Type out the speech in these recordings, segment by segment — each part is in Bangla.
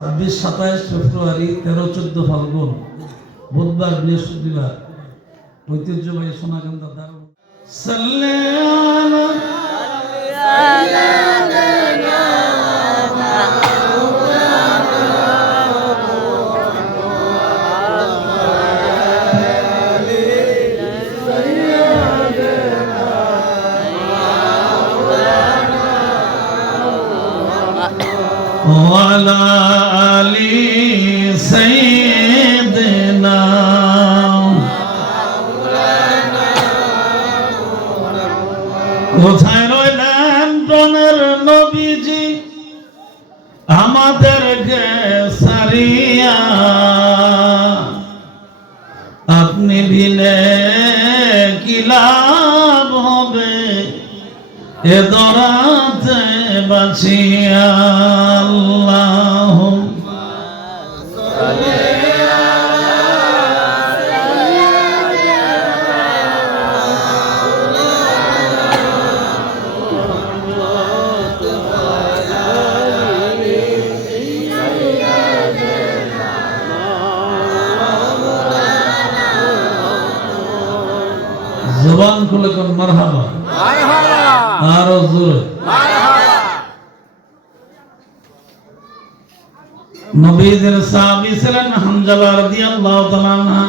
27 ফেব্রুয়ারি 13-14 ফাল্গুন বুধবার বৃহস্পতিবার ঐতিহ্যবাহী সোনাকান্দা দারুল وعلى آل سيدنا কোথায় রইলেন প্রাণের নবীজি আমাদেরকে সারিয়া আপনি বিনে কি লাভ হবে এ দরাতে বাঁচিয়া জবান খুলে কোন মারহাবা আরো জোরে নবীদের সাহাবী ছিলেন হামজালা রাদিয়াল্লাহু তাআলা আনহা।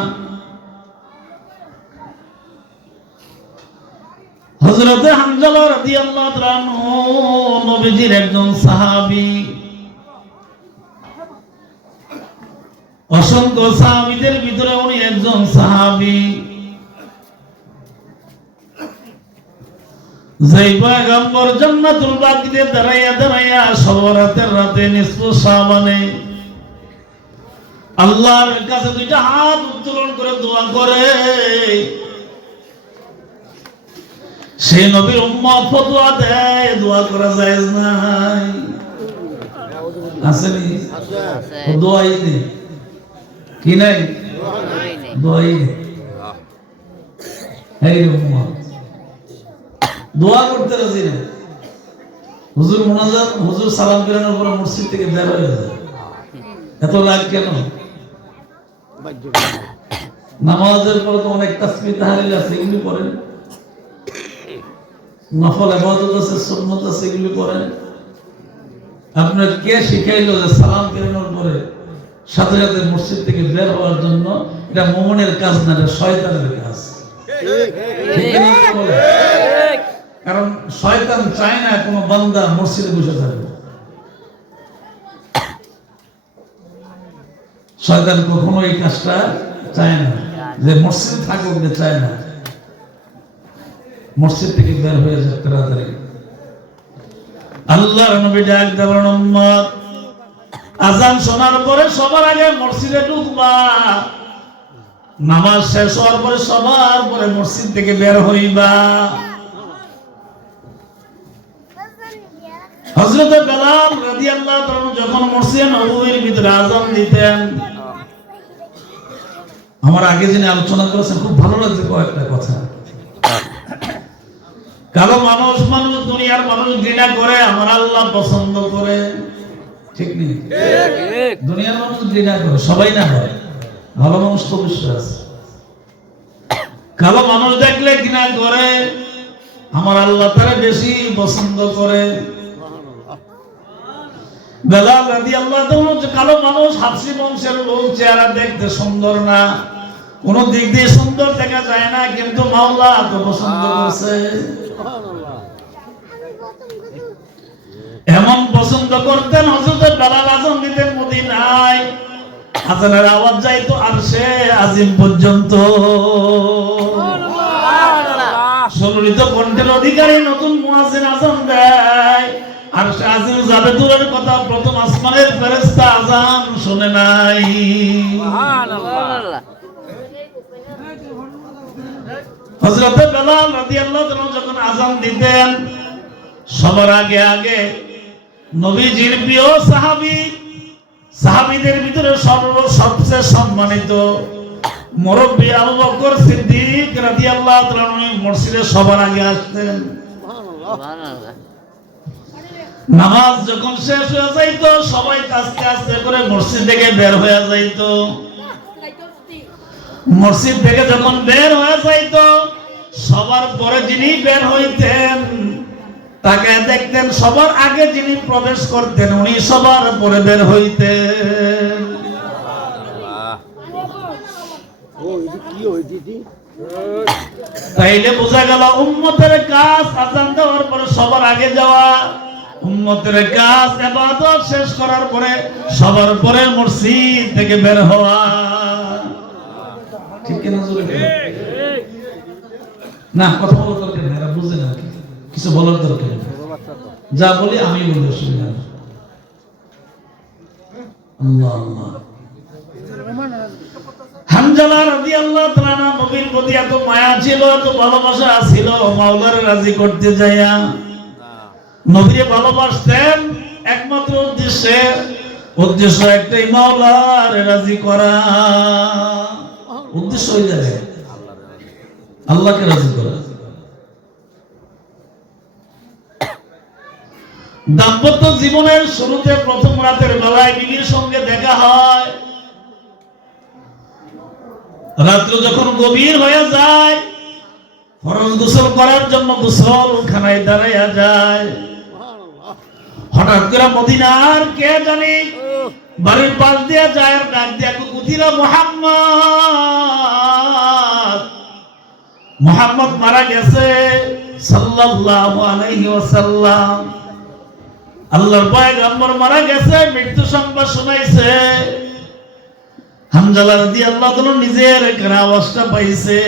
হযরতে হামজালা রাদিয়াল্লাহু তাআলা আনহু নবীজির একজন সাহাবী। অসংখ্য সাহাবীদের ভিতরে উনি একজন সাহাবী। যেই পয়গম্বর জান্নাতুল বাকিতে দাঁড়াইয়া দাঁড়াইয়া সবরাতের রাতে নিসফ শাবানে আল্লাহর কাছে দুইটা হাত উত্তোলন করে দোয়া করে, সেই নবীর উম্মত ফতোয়া দেয় দোয়া করা জায়েজ নাই। আসেনি? দোয়াই নেই কি নাই? দোয়াই নেই। এই উম্মত দোয়া করতে রাজি না। হুজুর মুনাজাত, হুজুর সালাম ফেরানোর পর মসজিদ থেকে বের হয়ে যায়। এত লাগ কেন? নামাজের পর তো অনেক তাসবিহ তাহলিল আছে, এগুলি পড়েন। নফল ইবাদত আছে, সুন্নাত আছে, এগুলি পড়েন। আপনার কে শিখাইলো যে সালাম ফেরানোর পরে সাথে সাথে মসজিদ থেকে বের হওয়ার জন্য? এটা মুমিনের কাজ না, এটা শয়তানের কাজ। কারণ শয়তান চায় না কোন বান্দা মসজিদে বসে থাকবে। শয়তান কখনো এই কাজটা চায় না, যে মসজিদ থাকুক, চায় না। মসজিদ থেকে বের হয়ে যায় তাড়াতাড়ি। আল্লাহর নবী ডাক দেবেন, উম্মত আযান শোনার পরে সবার আগে মসজিদে ঢুকবা, নামাজ শেষ হওয়ার পরে সবার পরে মসজিদ থেকে বের হইবা। হযরত বেলাল রাদিয়াল্লাহু তাআলা যখন মসজিদে নববীর ভিতরে আযান দিতেন, আমার আগে যিনি আলোচনা করেছেন খুব ভালো লাগছে কয়েকটা কথা। কালো মানুষ দুনিয়ার মানুষ ঘৃণা করে, আমার আল্লাহ পছন্দ করে। ঠিক নেই? দুনিয়ার মানুষ ঘৃণা করে, সবাই না হয়, ভালো মানুষ তো বিশ্বাস। কালো মানুষ দেখলে ঘৃণা করে, আমার আল্লাহ তারা বেশি পছন্দ করে। বেলাল রাদিয়াল্লাহু তাআলা কালো মানুষ, হাবশী বংশের লোক, চেহারা দেখতে সুন্দর না, কোন দিক দিয়ে সুন্দর দেখা যায় না, কিন্তু মাওলা তো পছন্দ করছে। এমন পছন্দ করতেন, হযরত বেলাল আযান দিতেন মদিনায়, আযানের আওয়াজ যাইতো আরশে আজিম পর্যন্ত। সুললিত কণ্ঠের অধিকারী নতুন মুয়াজ্জিন আযান দেয়, আরশে আজিম যাবে দূরের কথা, প্রথম আসমানের ফেরেশতা আযান শুনে নাই। সুবহানাল্লাহ। হযরত বেলাল রাদিয়াল্লাহু তাআলা যখন আযান দিতেন, সবার আগে আগে নবীজির প্রিয় সাহাবী, সাহাবীদের ভিতরে সবচেয়ে সম্মানিত মুরব্বী আবু বকর সিদ্দিক রাদিয়াল্লাহু তাআলা মসজিদে সবার আগে আসতেন। সুবহানাল্লাহ। নামাজ যখন শেষ হয়ে যাইতো সবাই আস্তে আস্তে করে মসজিদ থেকে বের হয়ে যাইতো। মসজিদ থেকে যখন বের হয়ে যাইতো সবার পরে যিনি বের হইতেন তাকে দেখতেন, সবার আগে যিনি প্রবেশ করতেন উনি সবার পরে বের হইতেন। তাইলে বোঝা গেল উম্মতের কাজ আযান দেওয়ার পরে সবার আগে যাওয়া, উম্মতের কাজ ইবাদত শেষ করার পরে সবার পরে মসজিদ থেকে বের হওয়া। ঠিক কি না? না কথা বলার দরকার নেই, এরা বুঝে না, কিছু বলার দরকার নেই, যা বলি আমি বলি, অসুবিধা নেই। আল্লাহ আল্লাহ। হানজালা রাদিয়াল্লাহু তাআলা নবীর প্রতি এত মায়া ছিল, এত ভালোবাসা ছিল, মাওলার রাজি করতে যায়া নবীরে ভালোবাসতেন একমাত্র উদ্দেশ্য একটাই, মাওলার রাজি করা। উদ্দেশ্য হয়ে যায় আল্লাহকে রাজি করা। দাম্পত্য জীবনের শুরুতে প্রথম রাতের বেলায় বিবির সঙ্গে দেখা হয়। রাত্র যখন গভীর হয়ে যায় ফরজ গোসল করার জন্য গোসলখানায় দাঁড়াইয়া যায়। হঠাৎ করে মদিনার কে জানি বাড়ির পাশ দিয়ে যায় আর ডাক দিয়া কুতিলা মুহাম্মদ মারা গেছে সাল্লাল্লাহু আলাইহি ওয়াসাল্লাম। আল্লাহর পয়গম্বর মারা গেছে, মৃত্যু সংবাদ শোনাইছে। হানজালা রাদিয়াল্লাহু তাআলা নিজের কানে আওয়াজটা পাইছে।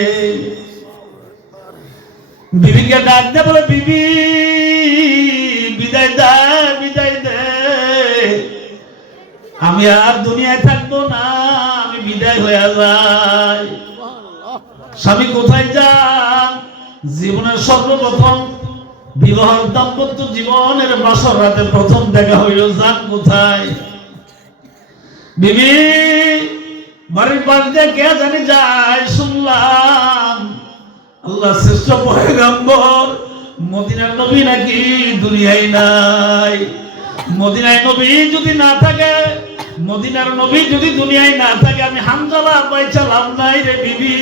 বিবিকে ডাক দিয়ে বলে, বিবি বিদায় দে, বিদায় দে, আমি আর দুনিয়ায় থাকবো না, আমি বিদায় হয়ে যাই। স্বামী কোথায় যান? জীবনের সর্বপ্রথম বিবাহ দাম্পত্য জীবনের বাসর রাতে প্রথম দেখা হইল, যান কোথায়? বিবি বাড়ির পাশ দিয়ে কে জানি যায়, শুনলাম আল্লাহ শ্রেষ্ঠ পয়গম্বর মদিনার নবী নাকি দুনিয়ায় নাই। মদিনায় নবী যদি না থাকে, মদিনার নবী যদি দুনিয়ায় না থাকে, আমি হানজালা বাইচা লাভ নাই রে বিবি।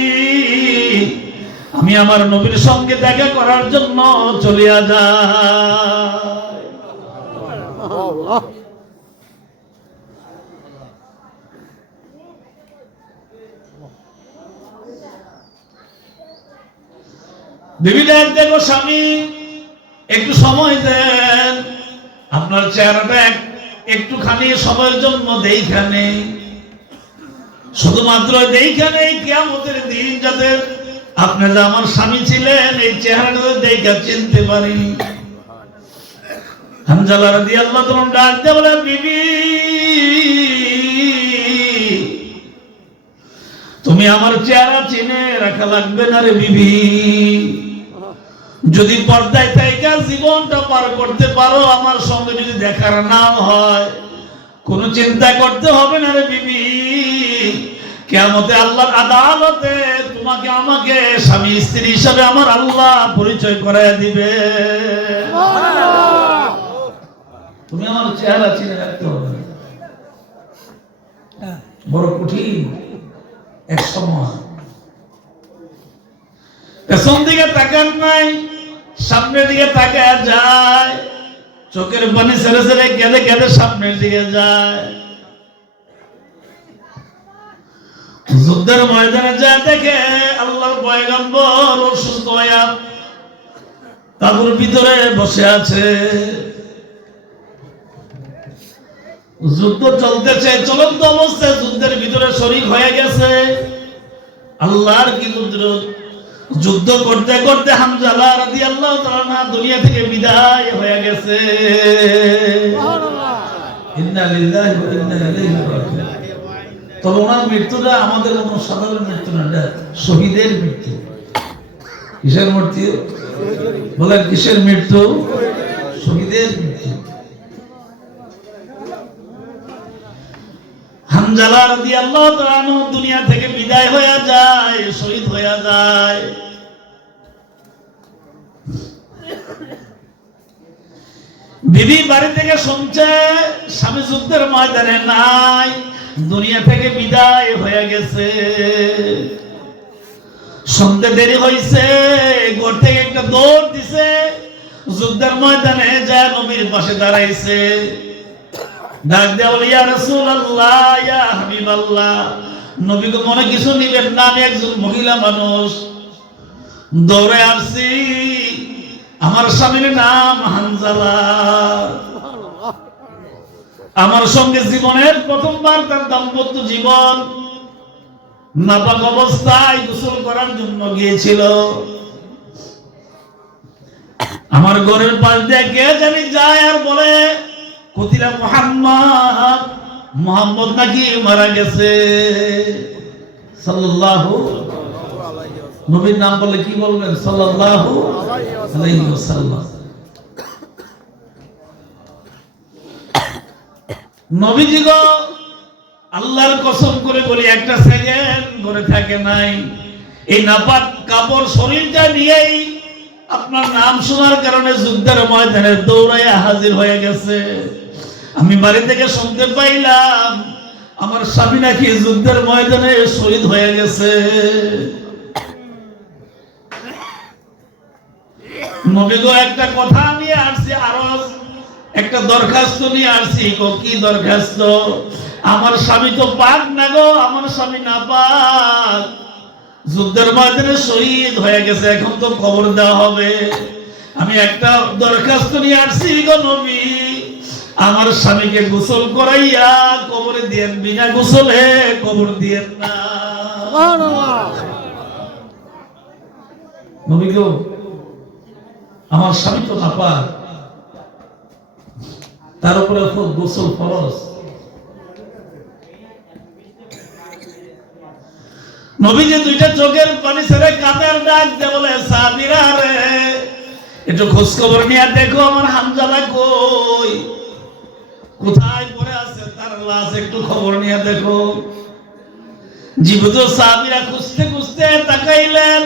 আমি আমার নবীর সঙ্গে দেখা করার জন্য চলিয়া যাই। বিবি ডাক দেখো, স্বামী একটু সময় দেন, আপনার চেহারাটা একটুখানি সময়ের জন্য দেইখানে, শুধুমাত্র দেইখানে কিয়ামতের দিন যাতে আপনি যে আমার স্বামী ছিলেন এই চেহারাটা দেখা চিনতে পারি। হানজালা রাদিয়াল্লাহু তাআলা ডাক দিয়ে বলে, বিবি তুমি আমার চেহারা চিনে রাখা লাগবে না রে বিবি। যদি পর্দায় থেকে জীবনটা পার করতে পারো, আমার সঙ্গে যদি দেখার নাও হয়, কোনো চিন্তা করতে হবে না রে বিবি। কিয়ামতে আল্লাহর আদালতে তোমাকে আমাকে স্বামী স্ত্রী হিসাবে আমার আল্লাহ পরিচয় করায় দিবে। তুমি আমার চেহারা চিনে রাখতে হবে, বড় কঠিন এক সময়। পেছন দিকে তাকান নাই, সামনের দিকে তাকায় যায়, চোখের পানি ছেড়ে ছেড়ে কেঁদে কেঁদে সামনের দিকে যায়। যুদ্ধের ময়দানে যায় দেখে আল্লাহর পয়গম্বর অসুস্থ হইয়া তাঁবুর ভিতরে বসে আছে। যুদ্ধ চলতেছে, চলন্ত অবস্থায় যুদ্ধের ভিতরে শরীক হয়ে গেছে। আল্লাহর কি কুদরত! যুদ্ধ করতে করতে হানজালা রাদিয়াল্লাহু তাআলা দুনিয়া থেকে বিদায় হয়ে গেছে। ইন্না লিল্লাহি ওয়া ইন্না ইলাইহি রাজিউন। তবে ওনার মৃত্যুটা আমাদের কোনো সাধারণ মৃত্যু না, শহীদের মৃত্যু। কিসের মৃত্যু বলেন? কিসের মৃত্যু? শহীদের মৃত্যু। হানজালা রাদিয়াল্লাহু তাআলা দুনিয়া থেকে বিদায় হয়ে যায়, শহীদ হয়ে যায়। বিবি বাড়ি থেকে শুনছে স্বামী যুদ্ধের ময়দানে নাই, দুনিয়া থেকে বিদায় হয়ে গেছে। শুনতে দেরি হয়েছে, ঘর থেকে একটা দৌড় দিছে, যুদ্ধের ময়দানে যায় নবীর পাশে দাঁড়াইছে। ডাক দেয়া বলে, ইয়া রাসূলুল্লাহ, ইয়া হাবিবাল্লাহ, নবী গো মনে কিছু নিবেন না, আমি একজন মহিলা মানুষ, দৌড়ে আসছি। আমার স্বামীর নাম হানজালা। আমার সঙ্গে জীবনের প্রথমবার তার দাম্পত্য জীবন, নাপাক অবস্থায় গোসল করার জন্য গিয়েছিল। আমার ঘরের পাশ দিয়ে কে জানি যায় আর বলে, কুতিলা মুহাম্মদ, মুহাম্মদ নাকি মারা গেছে। সাল্লাল্লাহু, নবীর নাম বলে কি বলবেন? সাল্লাল্লাহু আলাইহি ওয়াসাল্লাম। নবীজি গো, আল্লাহর কসম করে বলি, একটা সেকেন্ড ঘরে থাকে নাই। এই নাপাক কাপড় শরীরটা নিয়েই আপনার নাম শোনার কারণে যুদ্ধের ময়দানে দৌড়াইয়া হাজির হয়ে গেছে। আমি বাড়ি থেকে শুনতে পাইলাম আমার স্বামী নাকি যুদ্ধের ময়দানে শহীদ হয়ে গেছে। নবী গো, একটা কথা নিয়ে আসছি, আরো একটা দরখাস্ত নিয়ে আসছি। কি দরখাস্ত? আমার স্বামী তো পাক না গো, আমার স্বামী না পাক, যুদ্ধের ময়দানে শহীদ হয়ে গেছে, এখন তো কবর দেওয়া হবে। আমি একটা দরখাস্ত নিয়ে আসছি গো নবী, আমার স্বামীকে গোসল করাইয়া কবরে দিয়েন, বিনা গোসলে কবর দিয়েন না। নবী গো, আমার স্বামী তো নাপাক, তার উপরে গোসল ফরজ। নবীজি দুইটা চোখের পানি ছেড়ে কাঁদার ডাক দিয়ে বলে, সাহাবীরা রে, একটু খোঁজ খবর নিয়ে দেখো আমার হামজালা কই, কোথায় পড়ে আছে, তার লাশ একটু খবর নিয়ে দেখো। জীবিত সাহাবীরা খুঁজতে খুঁজতে তাকাইলেন,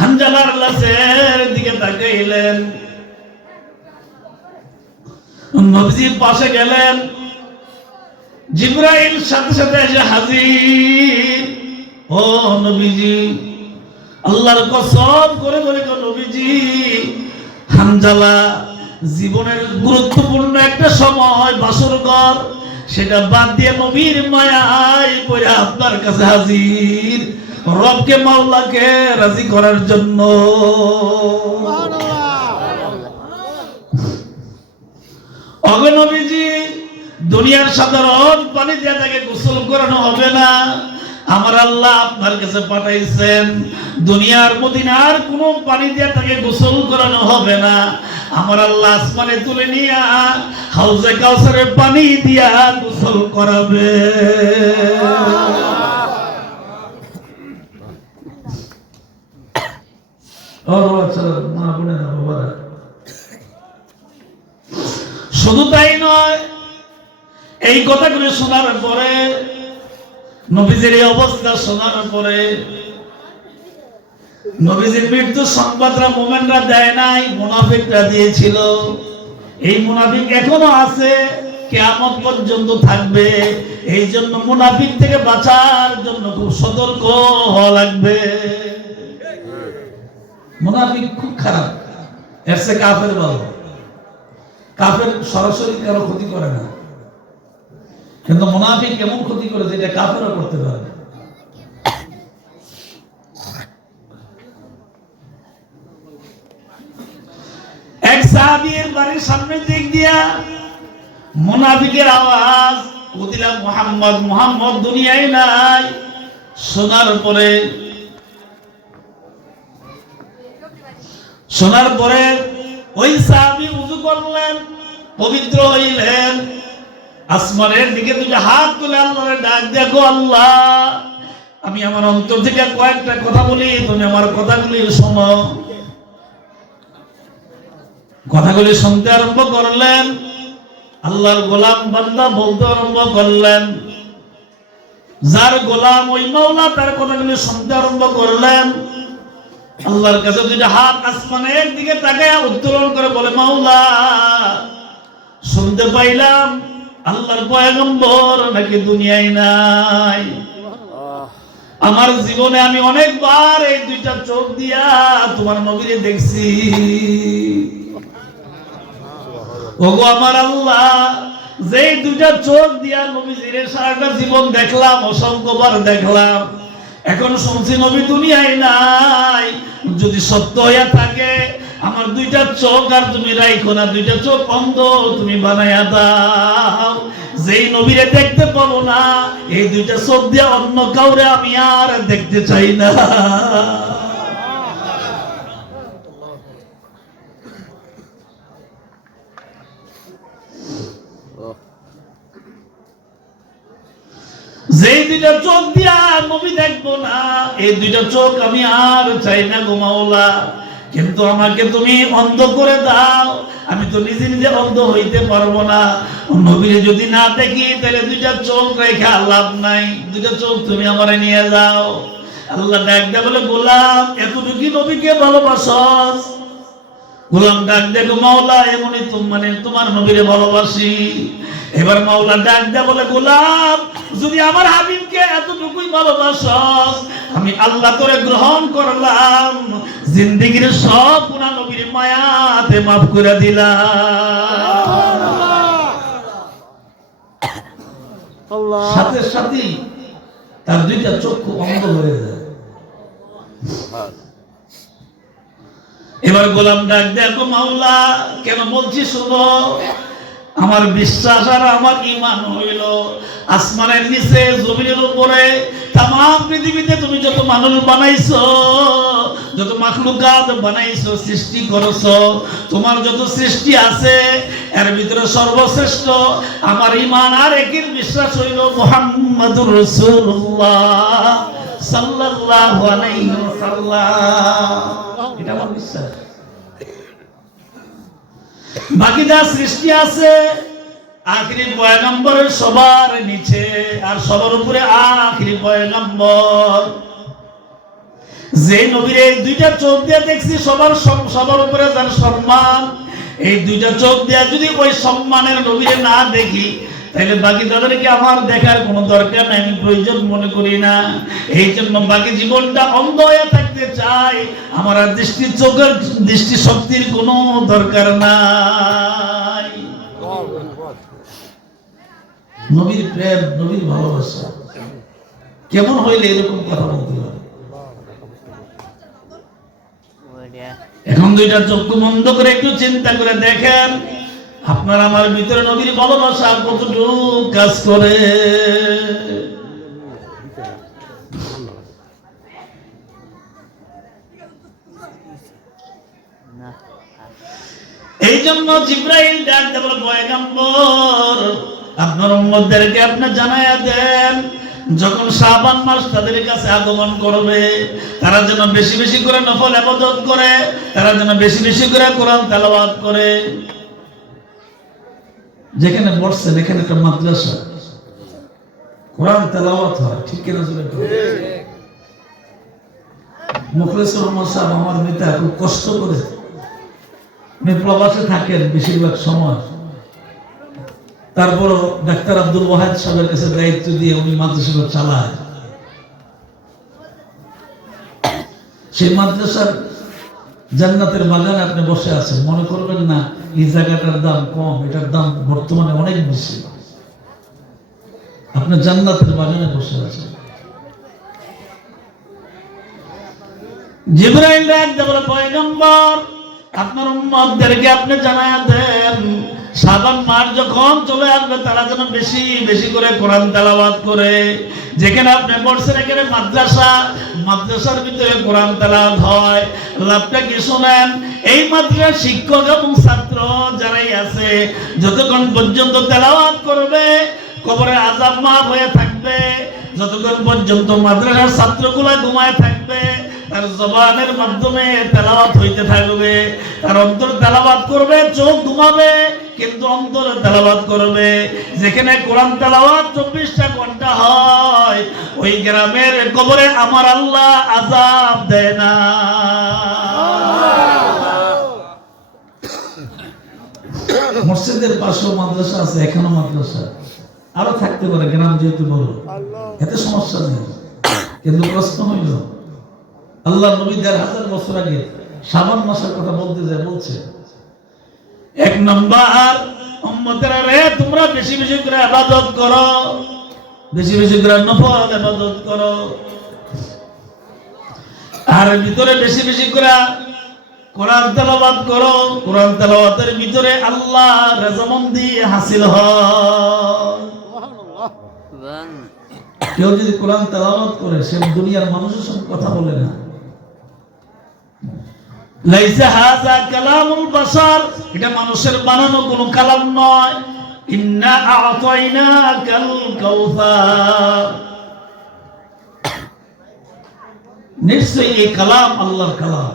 হামজালার লাশের দিকে তাকাইলেন। নবীজির পাশে গেলেন, জিবরাইল সাথে সাথে এসে হাজির। ও নবীজি, আল্লাহর কসম করে বলে গো নবীজি, হামজালা জীবনের গুরুত্বপূর্ণ একটা সময়, বাসর ঘর, সেটা বাদ দিয়ে নবীর মায়ায় পড়ে আপনার কাছে হাজির, রবকে মাওলাকে রাজি করার জন্য। ওগো নবীজি, দুনিয়ার সাধারণ পানি দিয়ে তাকে গোসল করানো হবে না, আমার আল্লাহ আপনার কাছে পাঠাইছেন। দুনিয়ার মদিনার কোনো পানি দিয়ে তাকে গোসল করানো হবে না, আমার আল্লাহ আসমানে তুলে নিয়ে হাউজে কাউসারের পানি দিয়া গোসল করাবে। শুধু তাই নয়, এই কথাগুলো শোনার পরে, নবীজির এই অবস্থা শোনার পরে, নবীজির মৃত্যু সংবাদরা মুমিনরা দেয় নাই, মুনাফিকরা দিয়েছিল। এই মুনাফিক এখনো আছে, কিয়ামত পর্যন্ত থাকবে। এই জন্য মুনাফিক থেকে বাঁচার জন্য খুব সতর্ক হওয়া লাগবে। মুনাফিক খুব খারাপ, এর চেয়ে কাফের ভালো। কাফের সরাসরি কারো ক্ষতি করে না, কিন্তু মুনাফিক কেমন ক্ষতি করে যেটা কাফেরও করতে পারে। এক সাহাবীর বাড়ির সামনের দিক দিয়া মুনাফিকের আওয়াজ, কুতিলা মুহাম্মদ, মুহাম্মদ দুনিয়ায় নাই। শোনার পরে ওই সাহাবী ওযু করলেন, পবিত্র হইলেন, আসমানের দিকে দুটো হাত তুলে আল্লাহর ডাক দেখো, আল্লাহ আমি আমার অন্তর থেকে কয়েকটা কথা বলি, তুমি আমার কথাগুলি শোনো। কথাগুলি শুনতে আরম্ভ করলেন, আল্লাহর গোলাম বান্দা বলতে আরম্ভ করলেন, যার গোলাম ওই মাওলা তার কথাগুলি শুনতে আরম্ভ করলেন। আল্লাহর কাছে দুইটা হাত আসমানের দিকে তাকায় উত্তোলন করে বলে, মাওলা, শুনতে পাইলাম আল্লাহর পয়গম্বর নাকি দুনিয়ায় নাই। আমার জীবনে আমি অনেকবার এই দুইটা চোখ দিয়া তোমার নবীরে দেখছি। ওগো আমার আল্লাহ, যে দুইটা চোখ দিয়া নবীজিরে সারাটা জীবন দেখলাম, অসংখ্যবার দেখলাম, এখন শুনছি নবী দুনিয়ায় নাই। যদি সত্য হইয়া থাকে আমার দুইটা চোখ আর তুমি রাইখো না, দুইটা চোখ অন্ধ তুমি বানাইয়া দাও। যেই নবীরে দেখতে পাবো না, এই দুইটা চোখ দিয়ে অন্য কাউরে আমি আর দেখতে চাই না। যেই দুইটা চোখ দিয়া নবী দেখবো না, এই দুইটা চোখ আমি আর চাই না গো মাওলা। কিন্তু আমাকে তুমি অন্ধ করে দাও, আমি তো নিজে নিজে অন্ধ হইতে পারবো না। নবীরে যদি না দেখি তাহলে দুইটা চোখ রেখে লাভ নাই, দুইটা চোখ তুমি আমারে নিয়ে যাও। আল্লাহ ডাক দেয়া বলে, গোলাম, এতটুকু নবীকে ভালোবাসস? গোলাম ডাক দেখো, মাওলা, এমনই মানে তোমার নবীরে ভালোবাসি। এবার মাওলা ডাক দেয়া বলে, গোলাম, যদি আমার হাবিবকে এতটুকুই ভালোবাসস, আমি আল্লাহ করে গ্রহণ করলাম, জিন্দেগীর সব গুনাহ নবীর মায়াতে মাফ করে দিলাম। সাথে সাথে তার দুইটা চক্ষু অন্ধ হয়ে যায়। এবার গোলাম ডাক দেখো, মাওলা, কেন বলছি শোনো। আমার বিশ্বাস আর আমার ঈমান হইল, আসমানের নিচে জমিনের উপরে তাম পৃথিবীতে তুমি যত মানুষ বানাইছো, যত মাখলুকাত বানাইছো, সৃষ্টি করেছো, তোমার যত সৃষ্টি আছে এর ভিতরে সর্বশ্রেষ্ঠ আমার ঈমান আর একিন বিশ্বাস হইল মুহাম্মাদুর রাসূলুল্লাহ সাল্লাল্লাহু আলাইহি ওয়াসাল্লাম। এটা আমার বিশ্বাস। বাকি যা সৃষ্টি আছে আখিরি পয়গম্বরের সবার নিচে আর সবার উপরে আখিরি পয়গম্বর। যে নবীর এই দুইটা চোখ দিয়ে দেখছি, সবার উপরে যার সম্মান, এই দুইটা চোখ দিয়ে যদি ওই সম্মানের নবীরে না দেখি, তাহলে বাকি তাদেরকে আমার দেখার কোনো দরকার নাই, আমি প্রয়োজন মনে করি না। এই জন্য বাকি জীবনটা অন্ধ হয়ে থাকতে চাই, আমার আর চোখের দৃষ্টি শক্তির কোনো দরকার নাই। নবীর প্রেম, নবীর ভালোবাসা কেমন হইলে এরকম কথা বলতে পারে? এখন দুইটা চক্ষু বন্ধ করে একটু চিন্তা করে দেখেন, আপনার আমার ভিতরে নবীর ভালোবাসা কতটুকু কাজ করে। এই জন্য জিবরাইল ডাক দেব, পয়গম্বর, আপনার উম্মতদেরকে আপনি জানায়া দেন, যখন শাবান মাস তাদের কাছে আগমন করবে, তারা যেন বেশি বেশি করে নফল ইবাদত করে, তারা যেন বেশি বেশি করে কোরআন তেলাওয়াত করে। যেখানে বসছেন এখানে একটা মাদ্রাসা, কোরআন তেলাওয়াত হয়, ঠিক কিনা? মুখলেসুর রহমান সাহেব আমার নেতা খুব কষ্ট করে, উনি প্রবাসে থাকেন বেশিরভাগ সময়, তারপরও ডাক্তার আব্দুল ওয়াহাদ সাহেবের কাছে দায়িত্ব দিয়ে উনি মাদ্রাসা চালায়। সেই মাদ্রাসার জান্নাতের বাগানে আপনি বসে আছেন, মনে করবেন না এই জায়গাটার দাম কম, এটার দাম বর্তমানে অনেক বেশি। আপনি জান্নাতের বাগানে বসে আছেন। জিবরাইল ডাক দিয়ে বলে, পয়গম্বর, আপনার উম্মতদেরকে আপনি জানায়া দেন, শাবান মাস যখন চলে আসবে তারা যেন বেশি বেশি করে কোরআন তেলাওয়াত করে। যেখানে আপনি বলছেন এখানে মাদ্রাসা, মাদ্রাসার ভিতরে কোরআন তেলাওয়াত হয়। লাভটা কি শুনেন, এই মাদ্রাসার শিক্ষক এবং ছাত্র যারাই আছে, যতক্ষণ পর্যন্ত তেলাওয়াত করবে কবরের আযাব মাফ হয়ে থাকবে, যতক্ষণ পর্যন্ত মাদ্রাসার ছাত্রগুলো ঘুমায় থাকবে তার জবানের মাধ্যমে তেলাওয়াত হইতে থাকবে, তার অন্তর তেলাওয়াত করবে, চোখ ঘুমাবে কিন্তু অন্তরে তেলাওয়াত করবে। যেখানে কোরআন তেলাওয়াত 24টা ঘন্টা হয়, ওই গ্রামের কবরে আমার আল্লাহ আযাব দেয় না। মসজিদের পাশে মাদ্রাসা আছে, এখনো মাদ্রাসা আরো থাকতে পারে, গ্রাম যেহেতু বড়, এতে সমস্যা নেই। কিন্তু প্রশ্ন হইল, আল্লাহ নবী 1000 বছর আগে শাবান মাসের কথা বলতে যায়, বলছে 1 নাম্বার উম্মতেরা রে, তোমরা বেশি বেশি করে ইবাদত করো, বেশি বেশি করে নফল ইবাদত করো, আর ভিতরে বেশি বেশি করে কোরআন তেলাওয়াত করো। কোরআন তেলাওয়াতের ভিতরে আল্লাহ রাজামন্দি হাসিল হয়। কেউ যদি কোরআন তেলাওয়াত করে, সে দুনিয়ার মানুষের সঙ্গে কথা বলে না। লাইসা হাযা কালামুল বাশার, এটা মানুষের বানানো কোনো কালাম নয়। ইন্না আ'তাইনাকাল কাউসার, নিশ্চয়ই এই কালাম আল্লাহর কালাম।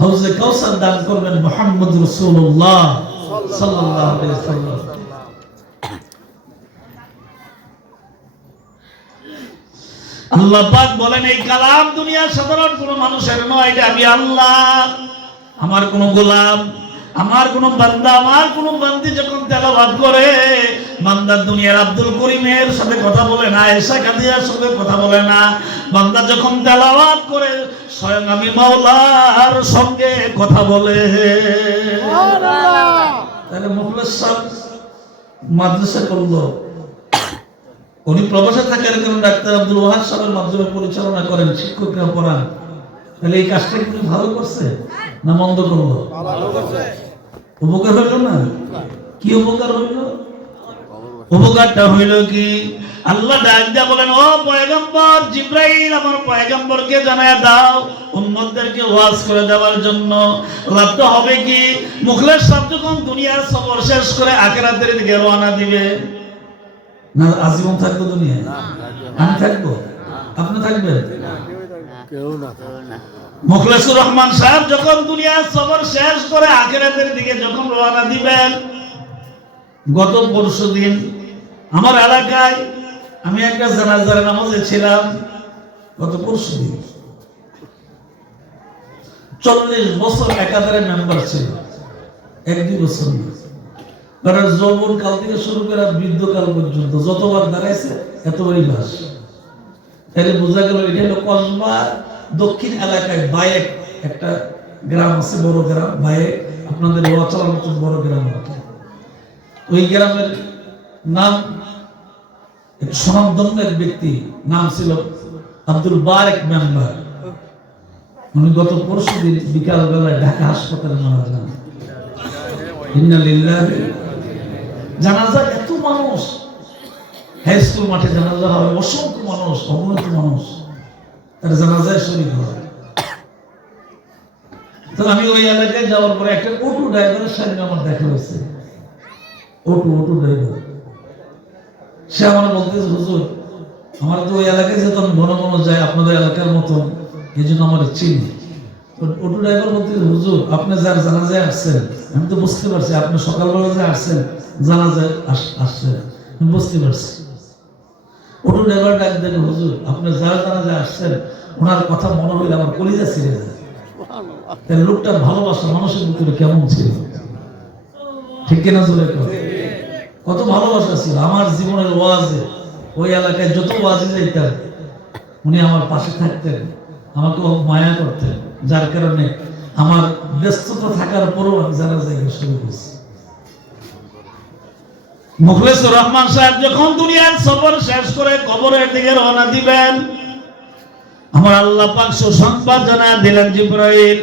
হাউজে কাউসার দান করবেন মুহাম্মদ রাসূলুল্লাহ সাল্লাল্লাহু আলাইহি ওয়াসাল্লাম। আল্লাহ পাক বলেন, এই কালাম দুনিয়ার সাধারণ কোনো মানুষের নয়, এটা আমি আল্লাহ, আমার কোন গোলাম, আমার কোন বান্দা, আমার কোন বান্দি যখন তেলাওয়াত করে, বান্দা দুনিয়ার আব্দুল করিমের সাথে কথা বলে না, আয়েশা কাদিয়ার সাথে কথা বলে না। বান্দা যখন তেলাওয়াত করে, স্বয়ং আমি মাওলার সঙ্গে কথা বলে। তাহলে মুখলেস সাহেব মাদ্রাসা করলো, উনি প্রবাসে থাকেন, কারণ ডাক্তার আব্দুল ওয়াহাব সাহেবের মাধ্যমে পরিচালনা করেন, শিক্ষকরা পড়ান। তাহলে এই কাজটা কি ভালো করছে না মন্দ করলো? উপকার হইল না? কি উপকার হইল? উপকারটা হইল কি, আল্লাহ ডাক দিয়া বলেন, ও পয়গম্বর জিবরাইল, আমার পয়গম্বরকে জানায় দাও উম্মতদেরকে ওয়াজ করে দেওয়ার জন্য। লাভটা হবে কি, মুখলেস সাহেব যখন দুনিয়ার সফর শেষ করে আখিরাতের দিকে রওনা দিবে, না আজীবন থাকবো দুনিয়ায়? আমি থাকবো, আপনি থাকবেন? মুখলেসুর রহমান সাহেব যখন দুনিয়ার সফর শেষ করে আখিরাতের দিকে যখন রওনা দিবেন, গত পরশুদিন আমার এলাকায় আমি একটা জানাজার নামাজে ছিলাম। গত পরশুদিন 40 বছর একাধারে মেম্বার ছিল, 1-2 বছর না। কারণ যৌবন কাল থেকে শুরু করে বৃদ্ধ কাল পর্যন্ত যতবার দাঁড়াইছে এতবারই বাস। তাহলে বোঝা গেল এটা হলো কসবা দক্ষিণ এলাকায় বায়েক একটা গ্রাম আছে, বড় গ্রাম বায়েক, আপনাদের ওয়াচালার মতো বড় গ্রাম। ওই গ্রামের নাম স্বনামধন্য এক ব্যক্তি, নাম ছিল আব্দুল বারেক মেম্বার। উনি গত পরশুদিন বিকাল বেলায় ঢাকা হাসপাতালে মারা যান। ইন্না লিল্লাহি। জানাজা এত মানুষ, হাই স্কুল মাঠে জানাজা হয়, অসংখ্য মানুষ, অগণিত মানুষ তার জানাজায় শরীক হয়। তো আমি ওই এলাকায় যাওয়ার পরে একটা অটো ড্রাইভারের সঙ্গে আমার দেখা হয়েছে। অটো ড্রাইভার, সে আমার বলতেছে, হুজুর আমার তো ওই এলাকায় যেহেতু আমি ঘন ঘন যাই আপনাদের এলাকার মতন, এই জন্য আমার চিনি। অটো ড্রাইভার বলতেছে, হুজুর আপনি যার জানাজায় আসছেন, আমি তো বুঝতে পারছি আপনি সকালবেলা যে আসছেন জানাজায় আসছেন, আমি বুঝতে পারছি। অটো ড্রাইভার ডাক দেন, হুজুর আপনি যার জানাজায় আসছেন ওনার কথা মনে হইলে আমার কলিজা ছিঁড়ে যায়। তাহলে লোকটার ভালোবাসা মানুষের ভিতরে কেমন ছিল, ঠিক কিনা? জোরে কত ভালোবাসা ছিল। আমার জীবনের ওয়াজে ওই এলাকায় যত ওয়াজে যাইতাম উনি আমার পাশে থাকতেন, আমাকে মায়া করতেন, যার কারণে আমার ব্যস্ততা থাকার পরও আমি জানাজায় শুরু করছি। মুখলেসুর রহমান সাহেব যখন দুনিয়ার সফর শেষ করে কবরের দিকে রওনা দিবেন, আমার আল্লাহ পাক সুসংবাদ জানায় দিলেন, জিবরাইল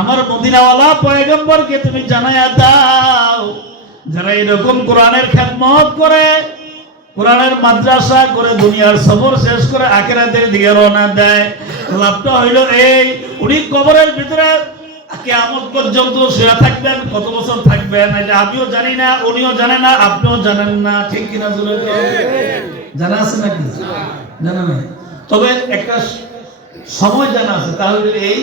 আমার মদিনাওয়ালা পয়গম্বরকে তুমি জানায়া দাও, যারা এরকম কোরআনের খেদমত করে, কোরআনের মাদ্রাসা করে দুনিয়ার সফর শেষ করে আখিরাতের দিকে রওনা দেয়, লাভটা হইল এই, উনি কবরের ভিতরে কিয়ামত পর্যন্ত শুয়ে থাকবেন। কত বছর থাকবেন এটা আমিও জানি না, উনিও জানেন না, আপনিও জানেন না, ঠিক কিনা? জোরে জানা আছে নাকি? জানা নাই। তবে একটা সময় জানা আছে, তাহলে এই